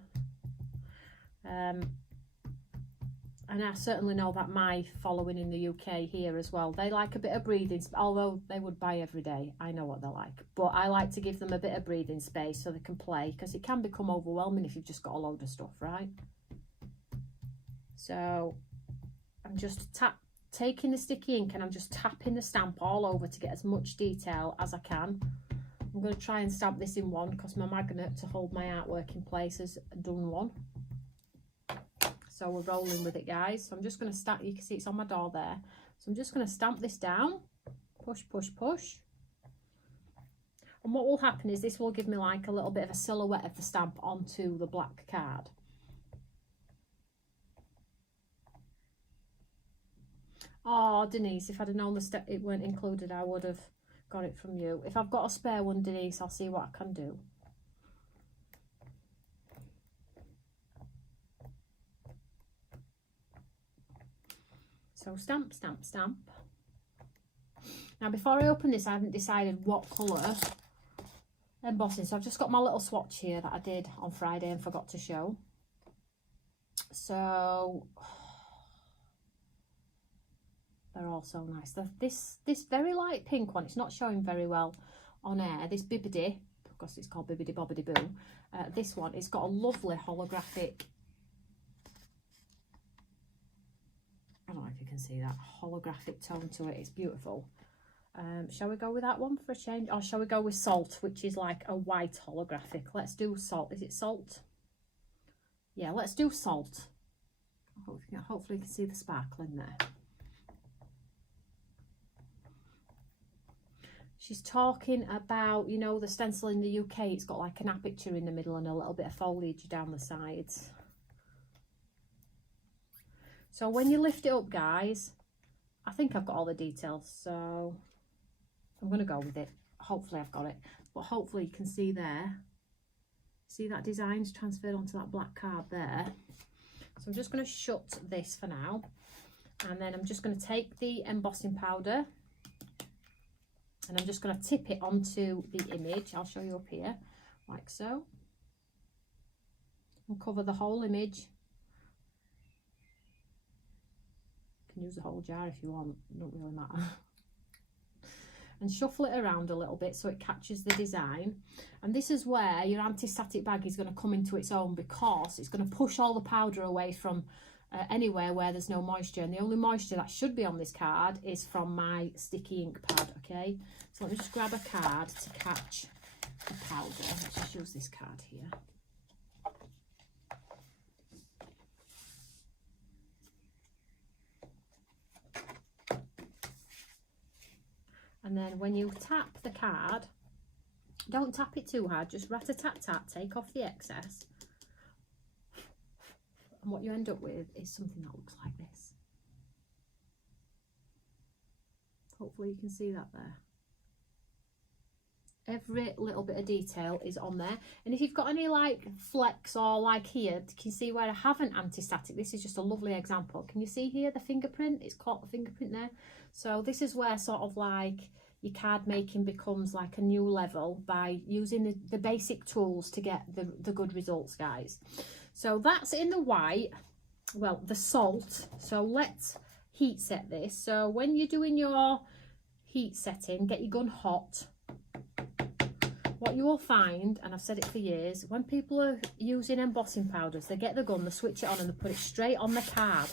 And I certainly know that my following in the UK here as well, they like a bit of breathing, although they would buy every day. I know what they're like. But I like to give them a bit of breathing space so they can play, because it can become overwhelming if you've just got a load of stuff, right? So I'm just taking the sticky ink and I'm just tapping the stamp all over to get as much detail as I can. I'm going to try and stamp this in one because my magnet to hold my artwork in place has done one. So we're rolling with it, guys. So I'm just going to stamp, you can see it's on my door there. So I'm just going to stamp this down, push, push, push. And what will happen is this will give me like a little bit of a silhouette of the stamp onto the black card. Oh, Denise, if I'd have known the step it weren't included, I would have got it from you. If I've got a spare one, Denise, I'll see what I can do. So stamp, stamp, stamp. Now before I open this, I haven't decided what colour embossing. So I've just got my little swatch here that I did on Friday and forgot to show. So they're all so nice. This very light pink one, it's not showing very well on air. This Bibbidi, of course it's called Bibbidi Bobbidi Boo. This one, it's got a lovely holographic, I don't know if you can see that, holographic tone to it. It's beautiful. Shall we go with that one for a change? Or shall we go with Salt, which is like a white holographic? Let's do Salt. Is it Salt? Yeah, let's do salt. Hopefully you can see the sparkling there. She's talking about, you know, the stencil in the UK, it's got like an aperture in the middle and a little bit of foliage down the sides. So when you lift it up, guys, I think I've got all the details, so I'm going to go with it. Hopefully I've got it, but hopefully you can see there. See that design's transferred onto that black card there. So I'm just going to shut this for now, and then I'm just going to take the embossing powder and I'm just going to tip it onto the image. I'll show you up here, like so, and cover the whole image. You can use the whole jar if you want, it don't really matter. And shuffle it around a little bit so it catches the design. And this is where your anti-static bag is going to come into its own, because it's going to push all the powder away from anywhere where there's no moisture, and the only moisture that should be on this card is from my sticky ink pad. Okay, so let me just grab a card to catch the powder. Let's just use this card here. And then when you tap the card, don't tap it too hard, just rat-a-tat-tat, take off the excess. And what you end up with is something that looks like this. Hopefully you can see that there. Every little bit of detail is on there. And if you've got any like flecks, or like here, can you see where I haven't anti-static? This is just a lovely example. Can you see here the fingerprint? It's caught the fingerprint there. So this is where sort of like your card making becomes like a new level by using the basic tools to get the good results, guys. So that's in the white, well, the salt. So let's heat set this. So when you're doing your heat setting, get your gun hot. What you will find, and I've said it for years, when people are using embossing powders, they get the gun, they switch it on and they put it straight on the card.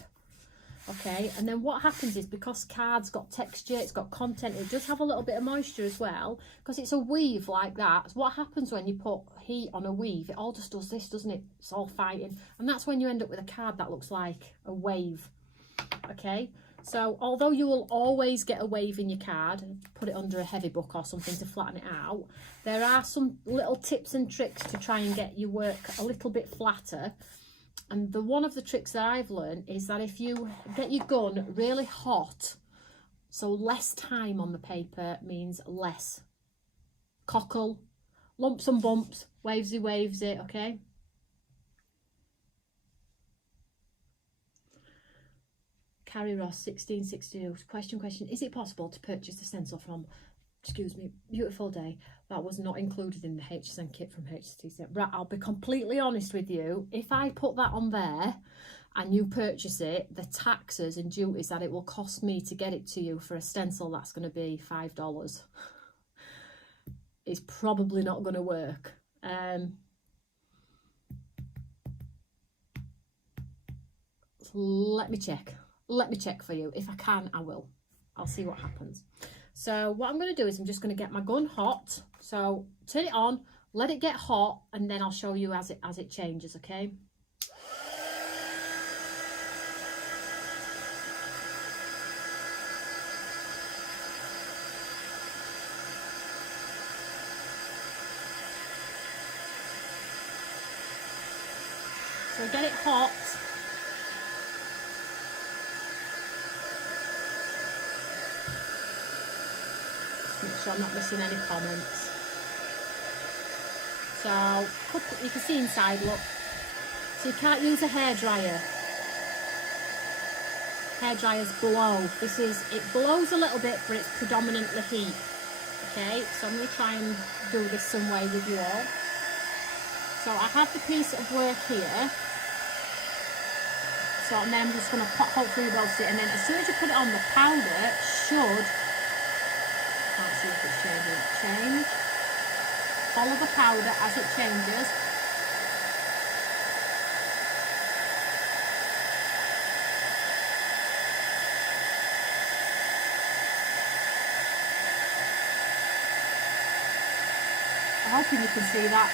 Okay, and then what happens is, because card's got texture, it's got content, it does have a little bit of moisture as well, because it's a weave like that. So what happens when you put heat on a weave, it all just does this, doesn't it? It's all fighting, and that's when you end up with a card that looks like a wave. Okay, so although you will always get a wave in your card, put it under a heavy book or something to flatten it out, there are some little tips and tricks to try and get your work a little bit flatter. And one of the tricks that I've learned is that if you get your gun really hot, so less time on the paper means less cockle, lumps and bumps, waves it, okay? Carrie Ross, 1662, question, is it possible to purchase the stencil from, excuse me, Beautiful Day, that was not included in the HTCN kit from HTCN? Right, I'll be completely honest with you, if I put that on there and you purchase it, the taxes and duties that it will cost me to get it to you for a stencil, that's going to be $5. It's probably not going to work. Let me check for you. If I can, I will. I'll see what happens. So what I'm going to do is I'm just going to get my gun hot. So turn it on, let it get hot, and then I'll show you as it changes, okay? So get it hot. Make sure I'm not missing any comments. So you can see inside, look. So you can't use a hairdryer. Hairdryers blow. It blows a little bit, but it's predominantly heat. Okay, so I'm going to try and do this some way with you all. So I have the piece of work here. So and then I'm just going to hopefully roast it, and then as soon as you put it on, the powder should, can't see if it's changing, change. Follow the powder as it changes. I'm hoping you can see that.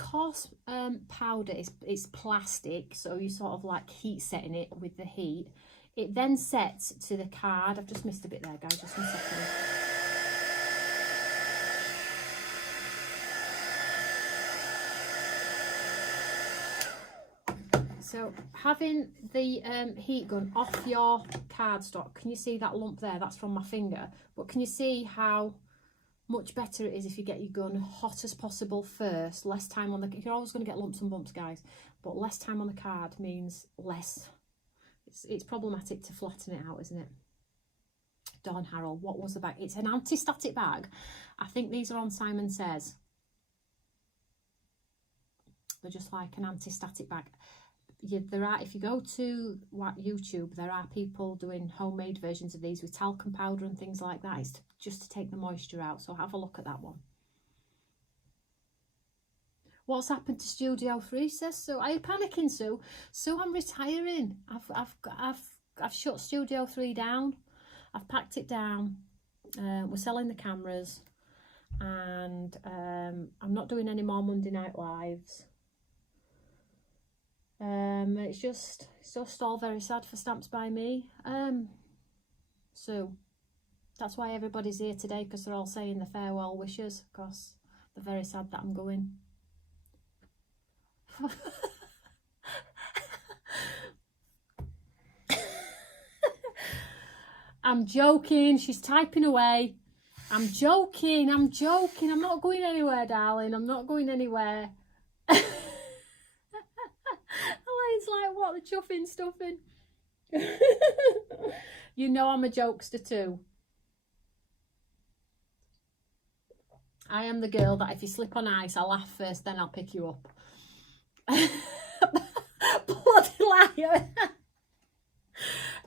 because powder is plastic, so you sort of like heat setting it with the heat, it then sets to the card. I've just missed a bit there, guys, just one second. So having the heat gun off your cardstock, can you see that lump there? That's from my finger. But can you see how much better it is if you get your gun hot as possible first? Less time on the... You're always going to get lumps and bumps, guys. But less time on the card means less. It's problematic to flatten it out, isn't it? Dawn Harold, what was the bag? It's an anti-static bag. I think these are on Simon Says. They're just like an anti-static bag. There are, if you go to YouTube, there are people doing homemade versions of these with talcum powder and things like that. It's just to take the moisture out, so have a look at that one. What's happened to Studio 3, says Sue? Are you panicking, Sue? Sue, I'm retiring. I've shut Studio 3 down. I've packed it down. We're selling the cameras, and I'm not doing any more Monday Night Lives. It's just all very sad for Stamps by Me. So that's why everybody's here today, because they're all saying the farewell wishes, because they're very sad that I'm going. I'm joking, she's typing away. I'm joking, I'm not going anywhere, darling, I'm not going anywhere. It's like, what, the chuffing stuffing? You know I'm a jokester too. I am the girl that if you slip on ice, I'll laugh first, then I'll pick you up. Bloody liar.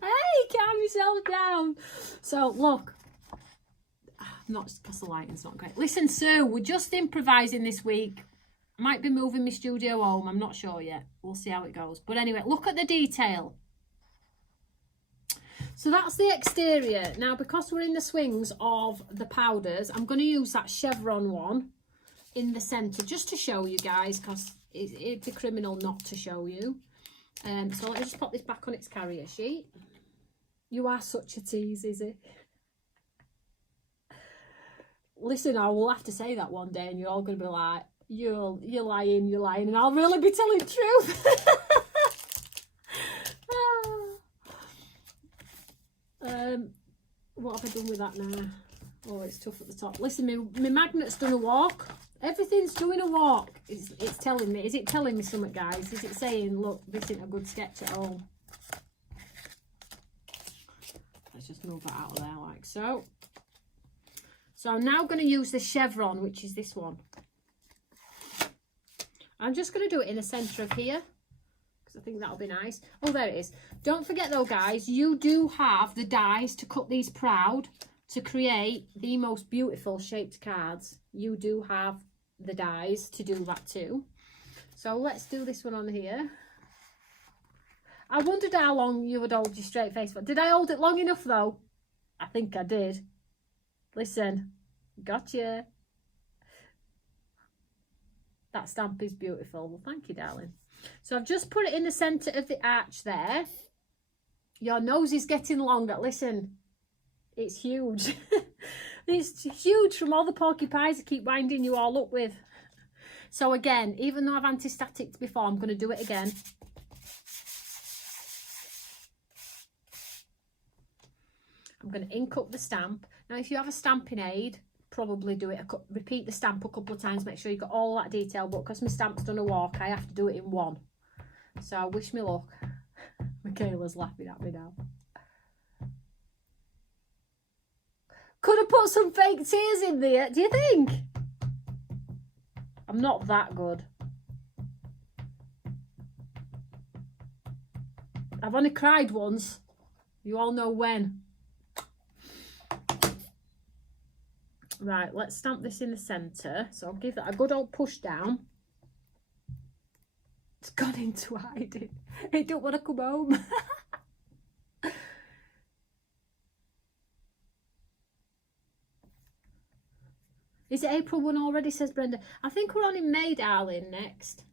Hey, calm yourself down. So, look. Not because the lighting's not great. Listen, Sue, we're just improvising this week. Might be moving my studio home, I'm not sure yet. We'll see how it goes. But anyway, look at the detail. So that's the exterior. Now, because we're in the swings of the powders, I'm going to use that chevron one in the centre just to show you guys, because it'd be criminal not to show you. So let me just pop this back on its carrier sheet. You are such a tease, is it? Listen, I will have to say that one day and you're all going to be like, you're lying, and I'll really be telling the truth. What have I done with that now? Oh, it's tough at the top. Listen, my magnet's done a walk. Everything's doing a walk. It's telling me. Is it telling me something, guys? Is it saying, look, this isn't a good sketch at all? Let's just move that out of there like so. So I'm now going to use the chevron, which is this one. I'm just going to do it in the centre of here, because I think that'll be nice. Oh, there it is. Don't forget though, guys, you do have the dies to cut these proud to create the most beautiful shaped cards. You do have the dies to do that too. So let's do this one on here. I wondered how long you would hold your straight face for. Did I hold it long enough though? I think I did. Listen, gotcha. That stamp is beautiful. Well, thank you, darling. So I've just put it in the centre of the arch there. Your nose is getting longer. Listen, it's huge. It's huge from all the porcupines I keep winding you all up with. So again, even though I've anti-staticked before, I'm going to do it again. I'm going to ink up the stamp. Now, if you have a stamping aid, probably do it. Repeat the stamp a couple of times. Make sure you got all that detail. But because my stamp's done a walk, I have to do it in one. So wish me luck. Michaela's laughing at me now. Could have put some fake tears in there. Do you think? I'm not that good. I've only cried once. You all know when. Right, let's stamp this in the centre. So I'll give that a good old push down. It's gone into hiding. It don't want to come home. Is it April 1 already, says Brenda? I think we're on in May, darling, next.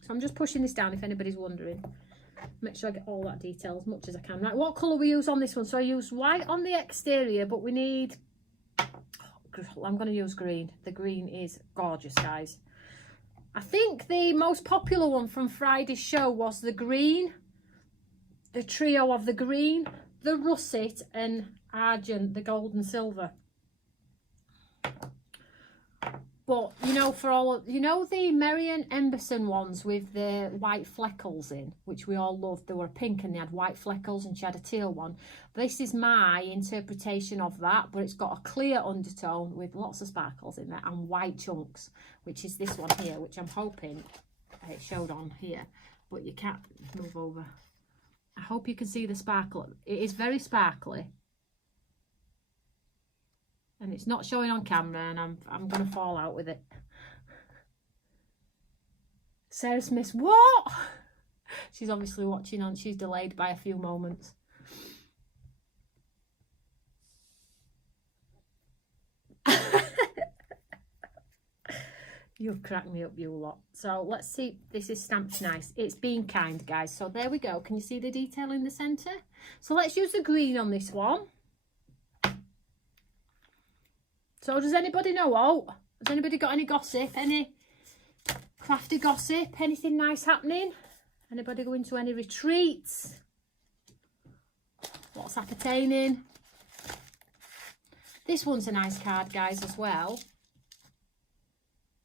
So I'm just pushing this down if anybody's wondering. Make sure I get all that detail as much as I can. Right, what colour we use on this one? So I use white on the exterior, but we need... I'm going to use green. The green is gorgeous, guys. I think the most popular one from Friday's show was the green. The trio of the green, the russet, and argent, the gold and silver. But, you know, for all of, you know, the Marian Emberson ones with the white fleckles in, which we all loved. They were pink and they had white fleckles, and she had a teal one. This is my interpretation of that, but it's got a clear undertone with lots of sparkles in there and white chunks, which is this one here, which I'm hoping it showed on here, but you can't move over. I hope you can see the sparkle. It is very sparkly. And it's not showing on camera, and I'm going to fall out with it. Sarah Smith, what? She's obviously watching on. She's delayed by a few moments. You've cracked me up, you lot. So let's see. This is stamped nice. It's being kind, guys. So there we go. Can you see the detail in the centre? So let's use the green on this one. So does anybody know? Oh, has anybody got any gossip? Any crafty gossip? Anything nice happening? Anybody going to any retreats? What's appertaining? This one's a nice card, guys, as well.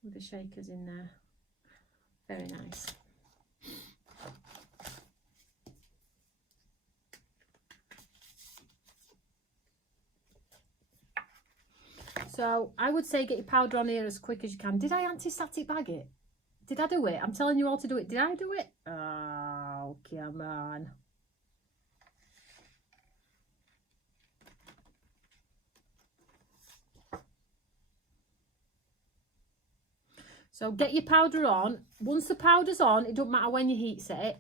With the shakers in there. Very nice. So I would say get your powder on here as quick as you can. Did I anti-static bag it? Did I do it? I'm telling you all to do it. Did I do it? Oh, come on. So get your powder on. Once the powder's on, it doesn't matter when you heat set it.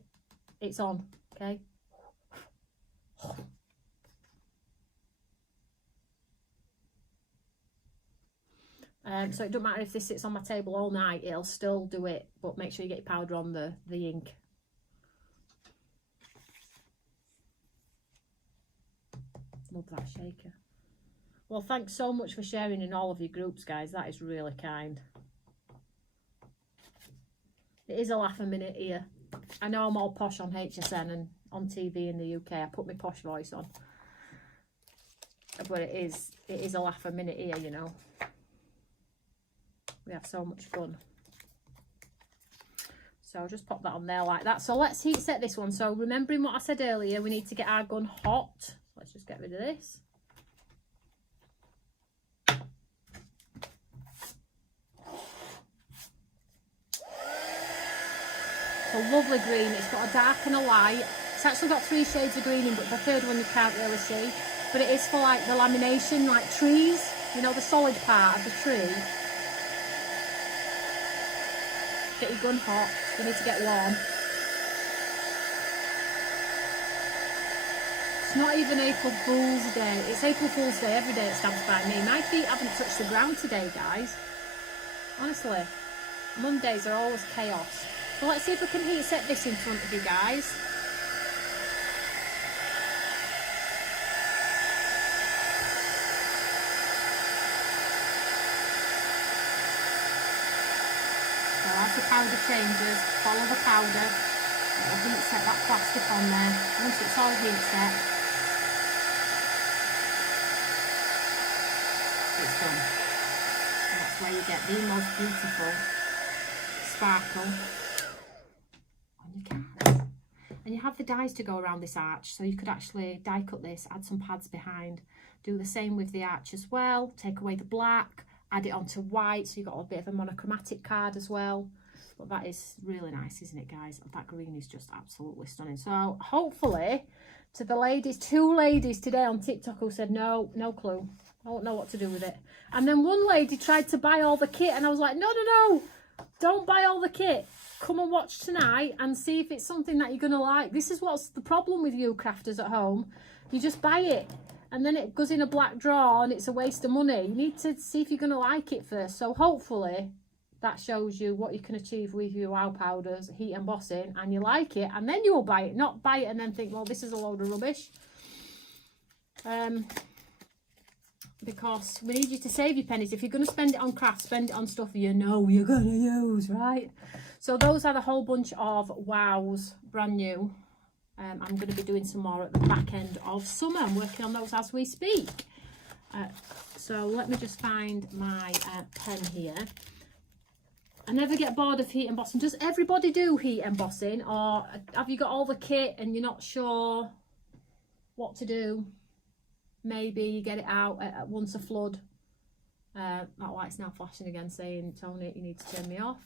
It's on, okay? So it doesn't matter if this sits on my table all night, it'll still do it, but make sure you get your powder on the ink. Love that shaker. Well, thanks so much for sharing in all of your groups, guys. That is really kind. It is a laugh a minute here. I know I'm all posh on HTCN and on TV in the UK. I put my posh voice on. But it is a laugh a minute here, you know. We have so much fun. So I'll just pop that on there like that. So let's heat set this one. So remembering what I said earlier, we need to get our gun hot. Let's just get rid of this. So lovely green. It's got a dark and a light. It's actually got 3 shades of green in, but the third one you can't really see. But it is for like the lamination, like trees. You know, the solid part of the tree. Get your gun hot. You need to get warm. It's not even April Fool's Day. It's April Fool's Day every day it stamps by me. My feet haven't touched the ground today, guys. Honestly, Mondays are always chaos. So let's see if we can heat set this in front of you guys. So as the powder changes, follow the powder. It'll heat set that plastic on there. Once it's all heat set, it's done. And that's where you get the most beautiful sparkle on your cards. And you have the dies to go around this arch, so you could actually die cut this, add some pads behind, do the same with the arch as well, take away the black, add it onto white, so you've got a bit of a monochromatic card as well. But that is really nice, isn't it, guys? That green is just absolutely stunning. So hopefully, to the ladies, 2 ladies today on TikTok who said no clue, I don't know what to do with it. And then one lady tried to buy all the kit, and I was like, no, don't buy all the kit. Come and watch tonight and see if it's something that you're going to like. This is what's the problem with you crafters at home. You just buy it and then it goes in a black drawer and it's a waste of money. You need to see if you're going to like it first. So hopefully that shows you what you can achieve with your wow powders, heat embossing, and you like it, and then you will buy it. Not buy it and then think, well, this is a load of rubbish. Because we need you to save your pennies. If you're going to spend it on crafts, spend it on stuff you know you're going to use, right? So those are the whole bunch of wows, brand new. I'm going to be doing some more at the back end of summer. I'm working on those as we speak. So let me just find my pen here. I never get bored of heat embossing. Does everybody do heat embossing, or have you got all the kit and you're not sure what to do? Maybe you get it out at once a flood. That light's now flashing again saying, Tony, you need to turn me off.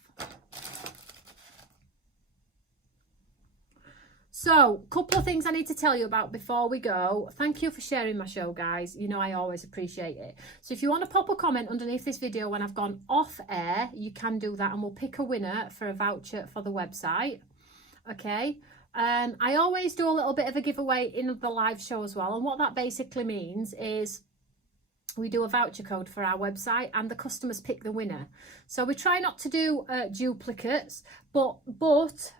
So, couple of things I need to tell you about before we go. Thank you for sharing my show, guys. You know I always appreciate it. So if you want to pop a comment underneath this video when I've gone off air, you can do that, and we'll pick a winner for a voucher for the website. Okay. I always do a little bit of a giveaway in the live show as well. And what that basically means is we do a voucher code for our website and the customers pick the winner. So we try not to do duplicates, but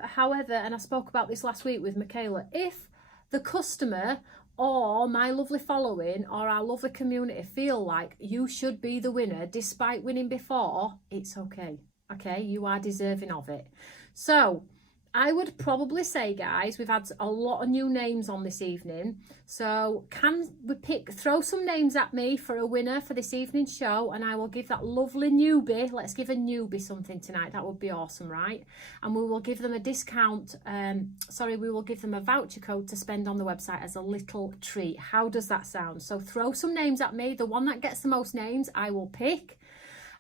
however, and I spoke about this last week with Michaela, if the customer or my lovely following or our lovely community feel like you should be the winner despite winning before, it's okay. Okay, you are deserving of it. So I would probably say, guys, we've had a lot of new names on this evening. So can we throw some names at me for a winner for this evening's show, and I will give that lovely newbie, let's give a newbie something tonight. That would be awesome, right? And we will give them a discount. We will give them a voucher code to spend on the website as a little treat. How does that sound? So throw some names at me. The one that gets the most names, I will pick.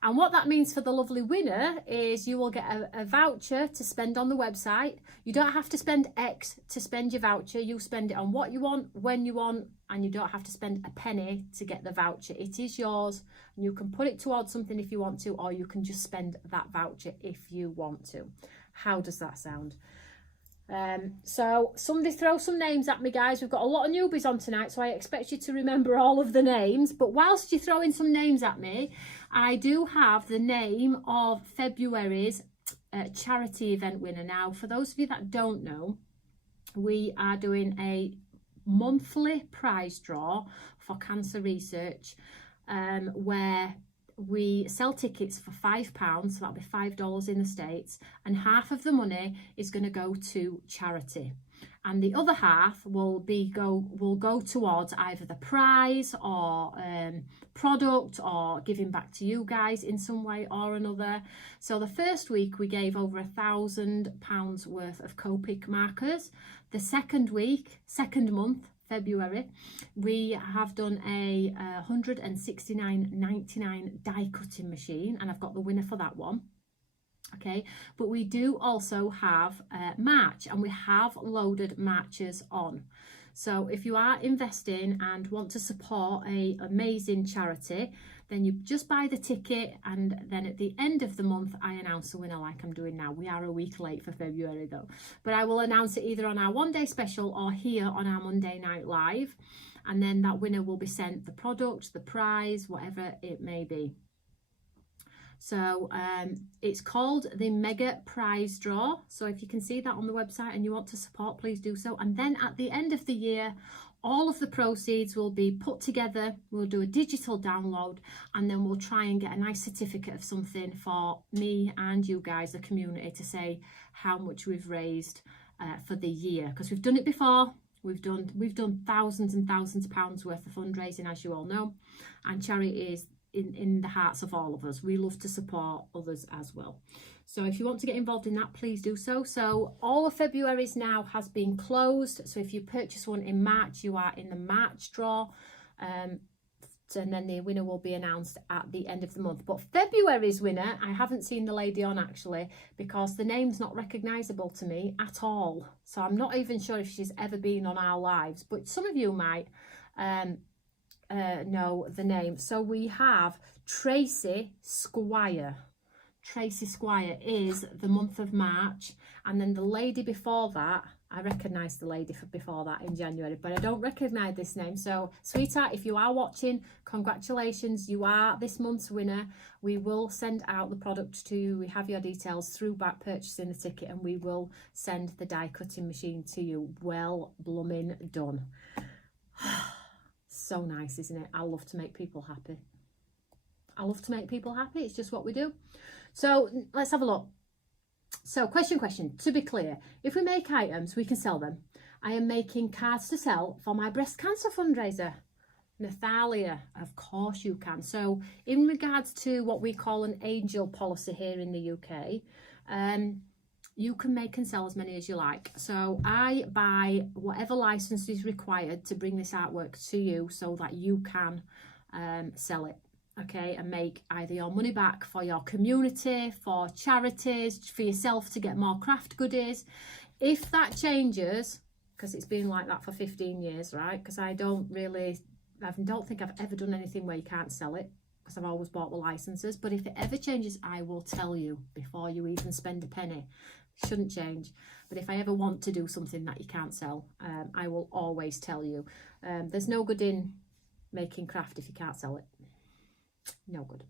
And what that means for the lovely winner is you will get a voucher to spend on the website. You don't have to spend X to spend your voucher. You spend it on what you want, when you want, and you don't have to spend a penny to get the voucher. It is yours, and you can put it towards something if you want to, or you can just spend that voucher if you want to. How does that sound? So somebody throw some names at me, guys. We've got a lot of newbies on tonight, so I expect you to remember all of the names. But whilst you're throwing some names at me, I do have the name of February's charity event winner. Now, for those of you that don't know, we are doing a monthly prize draw for cancer research, where we sell tickets for £5, so that'll be $5 in the States, and half of the money is going to go to charity, and the other half will go towards either the prize or product or giving back to you guys in some way or another. So the first week we gave over £1,000 worth of Copic markers. The second month, February, we have done a $169.99 die cutting machine, and I've got the winner for that one. Okay, but we do also have March, and we have loaded Marches on. So if you are investing and want to support an amazing charity, then you just buy the ticket, and then at the end of the month I announce the winner like I'm doing now. We are a week late for February though, but I will announce it either on our one day special or here on our Monday night live, and then that winner will be sent the product, the prize, whatever it may be. So it's called the Mega Prize Draw. So if you can see that on the website and you want to support, please do so. And then at the end of the year, all of the proceeds will be put together. We'll do a digital download, and then we'll try and get a nice certificate of something for me and you guys, the community, to say how much we've raised for the year. Because we've done it before. We've done thousands and thousands of pounds worth of fundraising, as you all know, and charity is in the hearts of all of us. We love to support others as well. So if you want to get involved in that, please do so. So all of February's now has been closed. So if you purchase one in March, you are in the March draw. And then the winner will be announced at the end of the month. But February's winner, I haven't seen the lady on actually, because the name's not recognisable to me at all. So I'm not even sure if she's ever been on our lives, but some of you might know the name. So we have Tracy Squire. Tracy Squire is the month of March, and then the lady before that, I recognised the lady before that in January, but I don't recognise this name. So, sweetheart, if you are watching, congratulations. You are this month's winner. We will send out the product to you. We have your details through back purchasing the ticket, and we will send the die cutting machine to you. Well blooming done. So nice, isn't it? I love to make people happy. I love to make people happy. It's just what we do. So let's have a look. So question, to be clear, if we make items, we can sell them. I am making cards to sell for my breast cancer fundraiser. Nathalia, of course you can. So in regards to what we call an angel policy here in the UK, you can make and sell as many as you like. So I buy whatever license is required to bring this artwork to you so that you can sell it. Okay, and make either your money back for your community, for charities, for yourself to get more craft goodies. If that changes, because it's been like that for 15 years, right? Because I don't think I've ever done anything where you can't sell it, because I've always bought the licenses. But if it ever changes, I will tell you before you even spend a penny. Shouldn't change. But if I ever want to do something that you can't sell, I will always tell you. There's no good in making craft if you can't sell it. No good.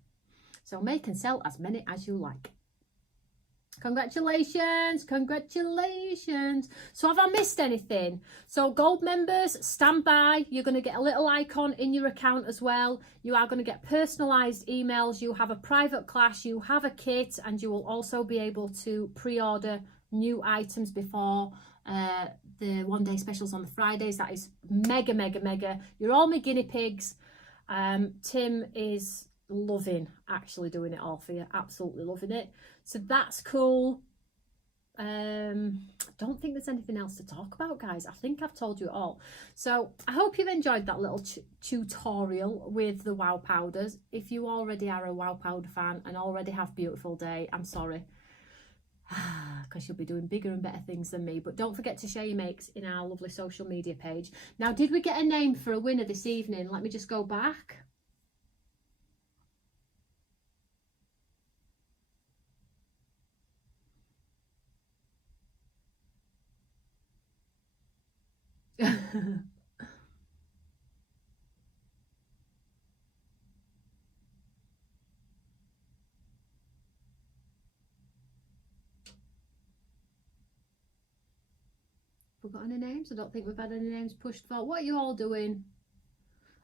So make and sell as many as you like. Congratulations. So have I missed anything? So gold members, stand by. You're going to get a little icon in your account as well. You are going to get personalized emails. You have a private class, you have a kit, and you will also be able to pre-order new items before the one-day specials on the Fridays. That is mega. You're all my guinea pigs. Tim is loving actually doing it all for you, absolutely loving it. So that's cool. I don't think there's anything else to talk about, guys. I think I've told you it all. So I hope you've enjoyed that little tutorial with the wow powders. If you already are a wow powder fan and already have beautiful day, I'm sorry, because you'll be doing bigger and better things than me. But don't forget to share your makes in our lovely social media page. Now, did we get a name for a winner this evening? Let me just go back. We've got any names? I don't think we've had any names pushed for. What are you all doing?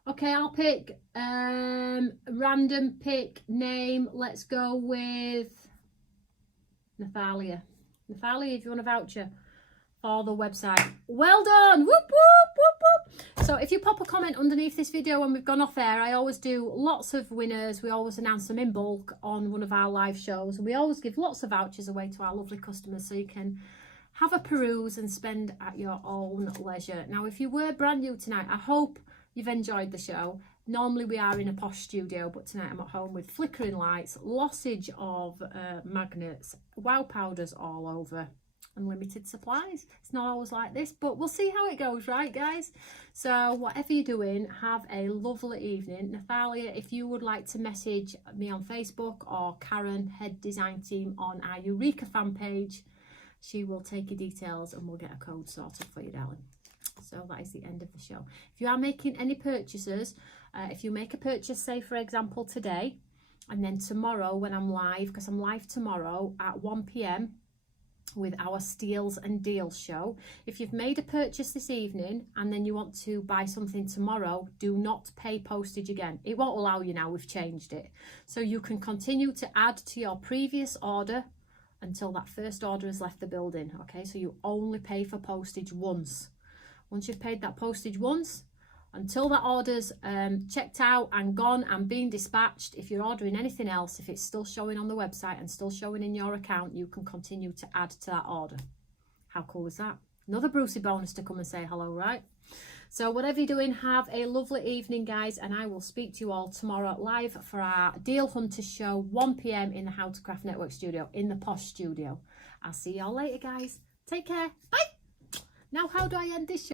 Okay, I'll pick random pick name. Let's go with Nathalia. Nathalia, if you want a voucher for the website. Well done. Whoop, whoop, whoop, whoop. So if you pop a comment underneath this video when we've gone off air, I always do lots of winners. We always announce them in bulk on one of our live shows. And we always give lots of vouchers away to our lovely customers so you can have a peruse and spend at your own leisure. Now, if you were brand new tonight, I hope you've enjoyed the show. Normally we are in a posh studio, but tonight I'm at home with flickering lights, lossage of magnets, wow powders all over, and limited supplies. It's not always like this, but we'll see how it goes, right, guys? So whatever you're doing, have a lovely evening. Nathalia, if you would like to message me on Facebook, or Karen, head design team, on our Eureka fan page, she will take your details and we'll get a code sorted for you, darling. So that is the end of the show. If you are making any purchases, if you make a purchase, say for example today, and then tomorrow when I'm live, because I'm live tomorrow at 1 p.m. with our Steals and Deals show. If you've made a purchase this evening and then you want to buy something tomorrow, do not pay postage again. It won't allow you now, we've changed it. So you can continue to add to your previous order until that first order has left the building. Okay, so you only pay for postage once. Once you've paid that postage once, until that order's checked out and gone and being dispatched, if you're ordering anything else, if it's still showing on the website and still showing in your account, you can continue to add to that order. How cool is that? Another Brucey bonus to come and say hello, right? So whatever you're doing, have a lovely evening, guys, and I will speak to you all tomorrow live for our Deal Hunters show, 1 p.m. in the How to Craft Network studio, in the posh studio. I'll see you all later, guys. Take care. Bye. Now, how do I end this show?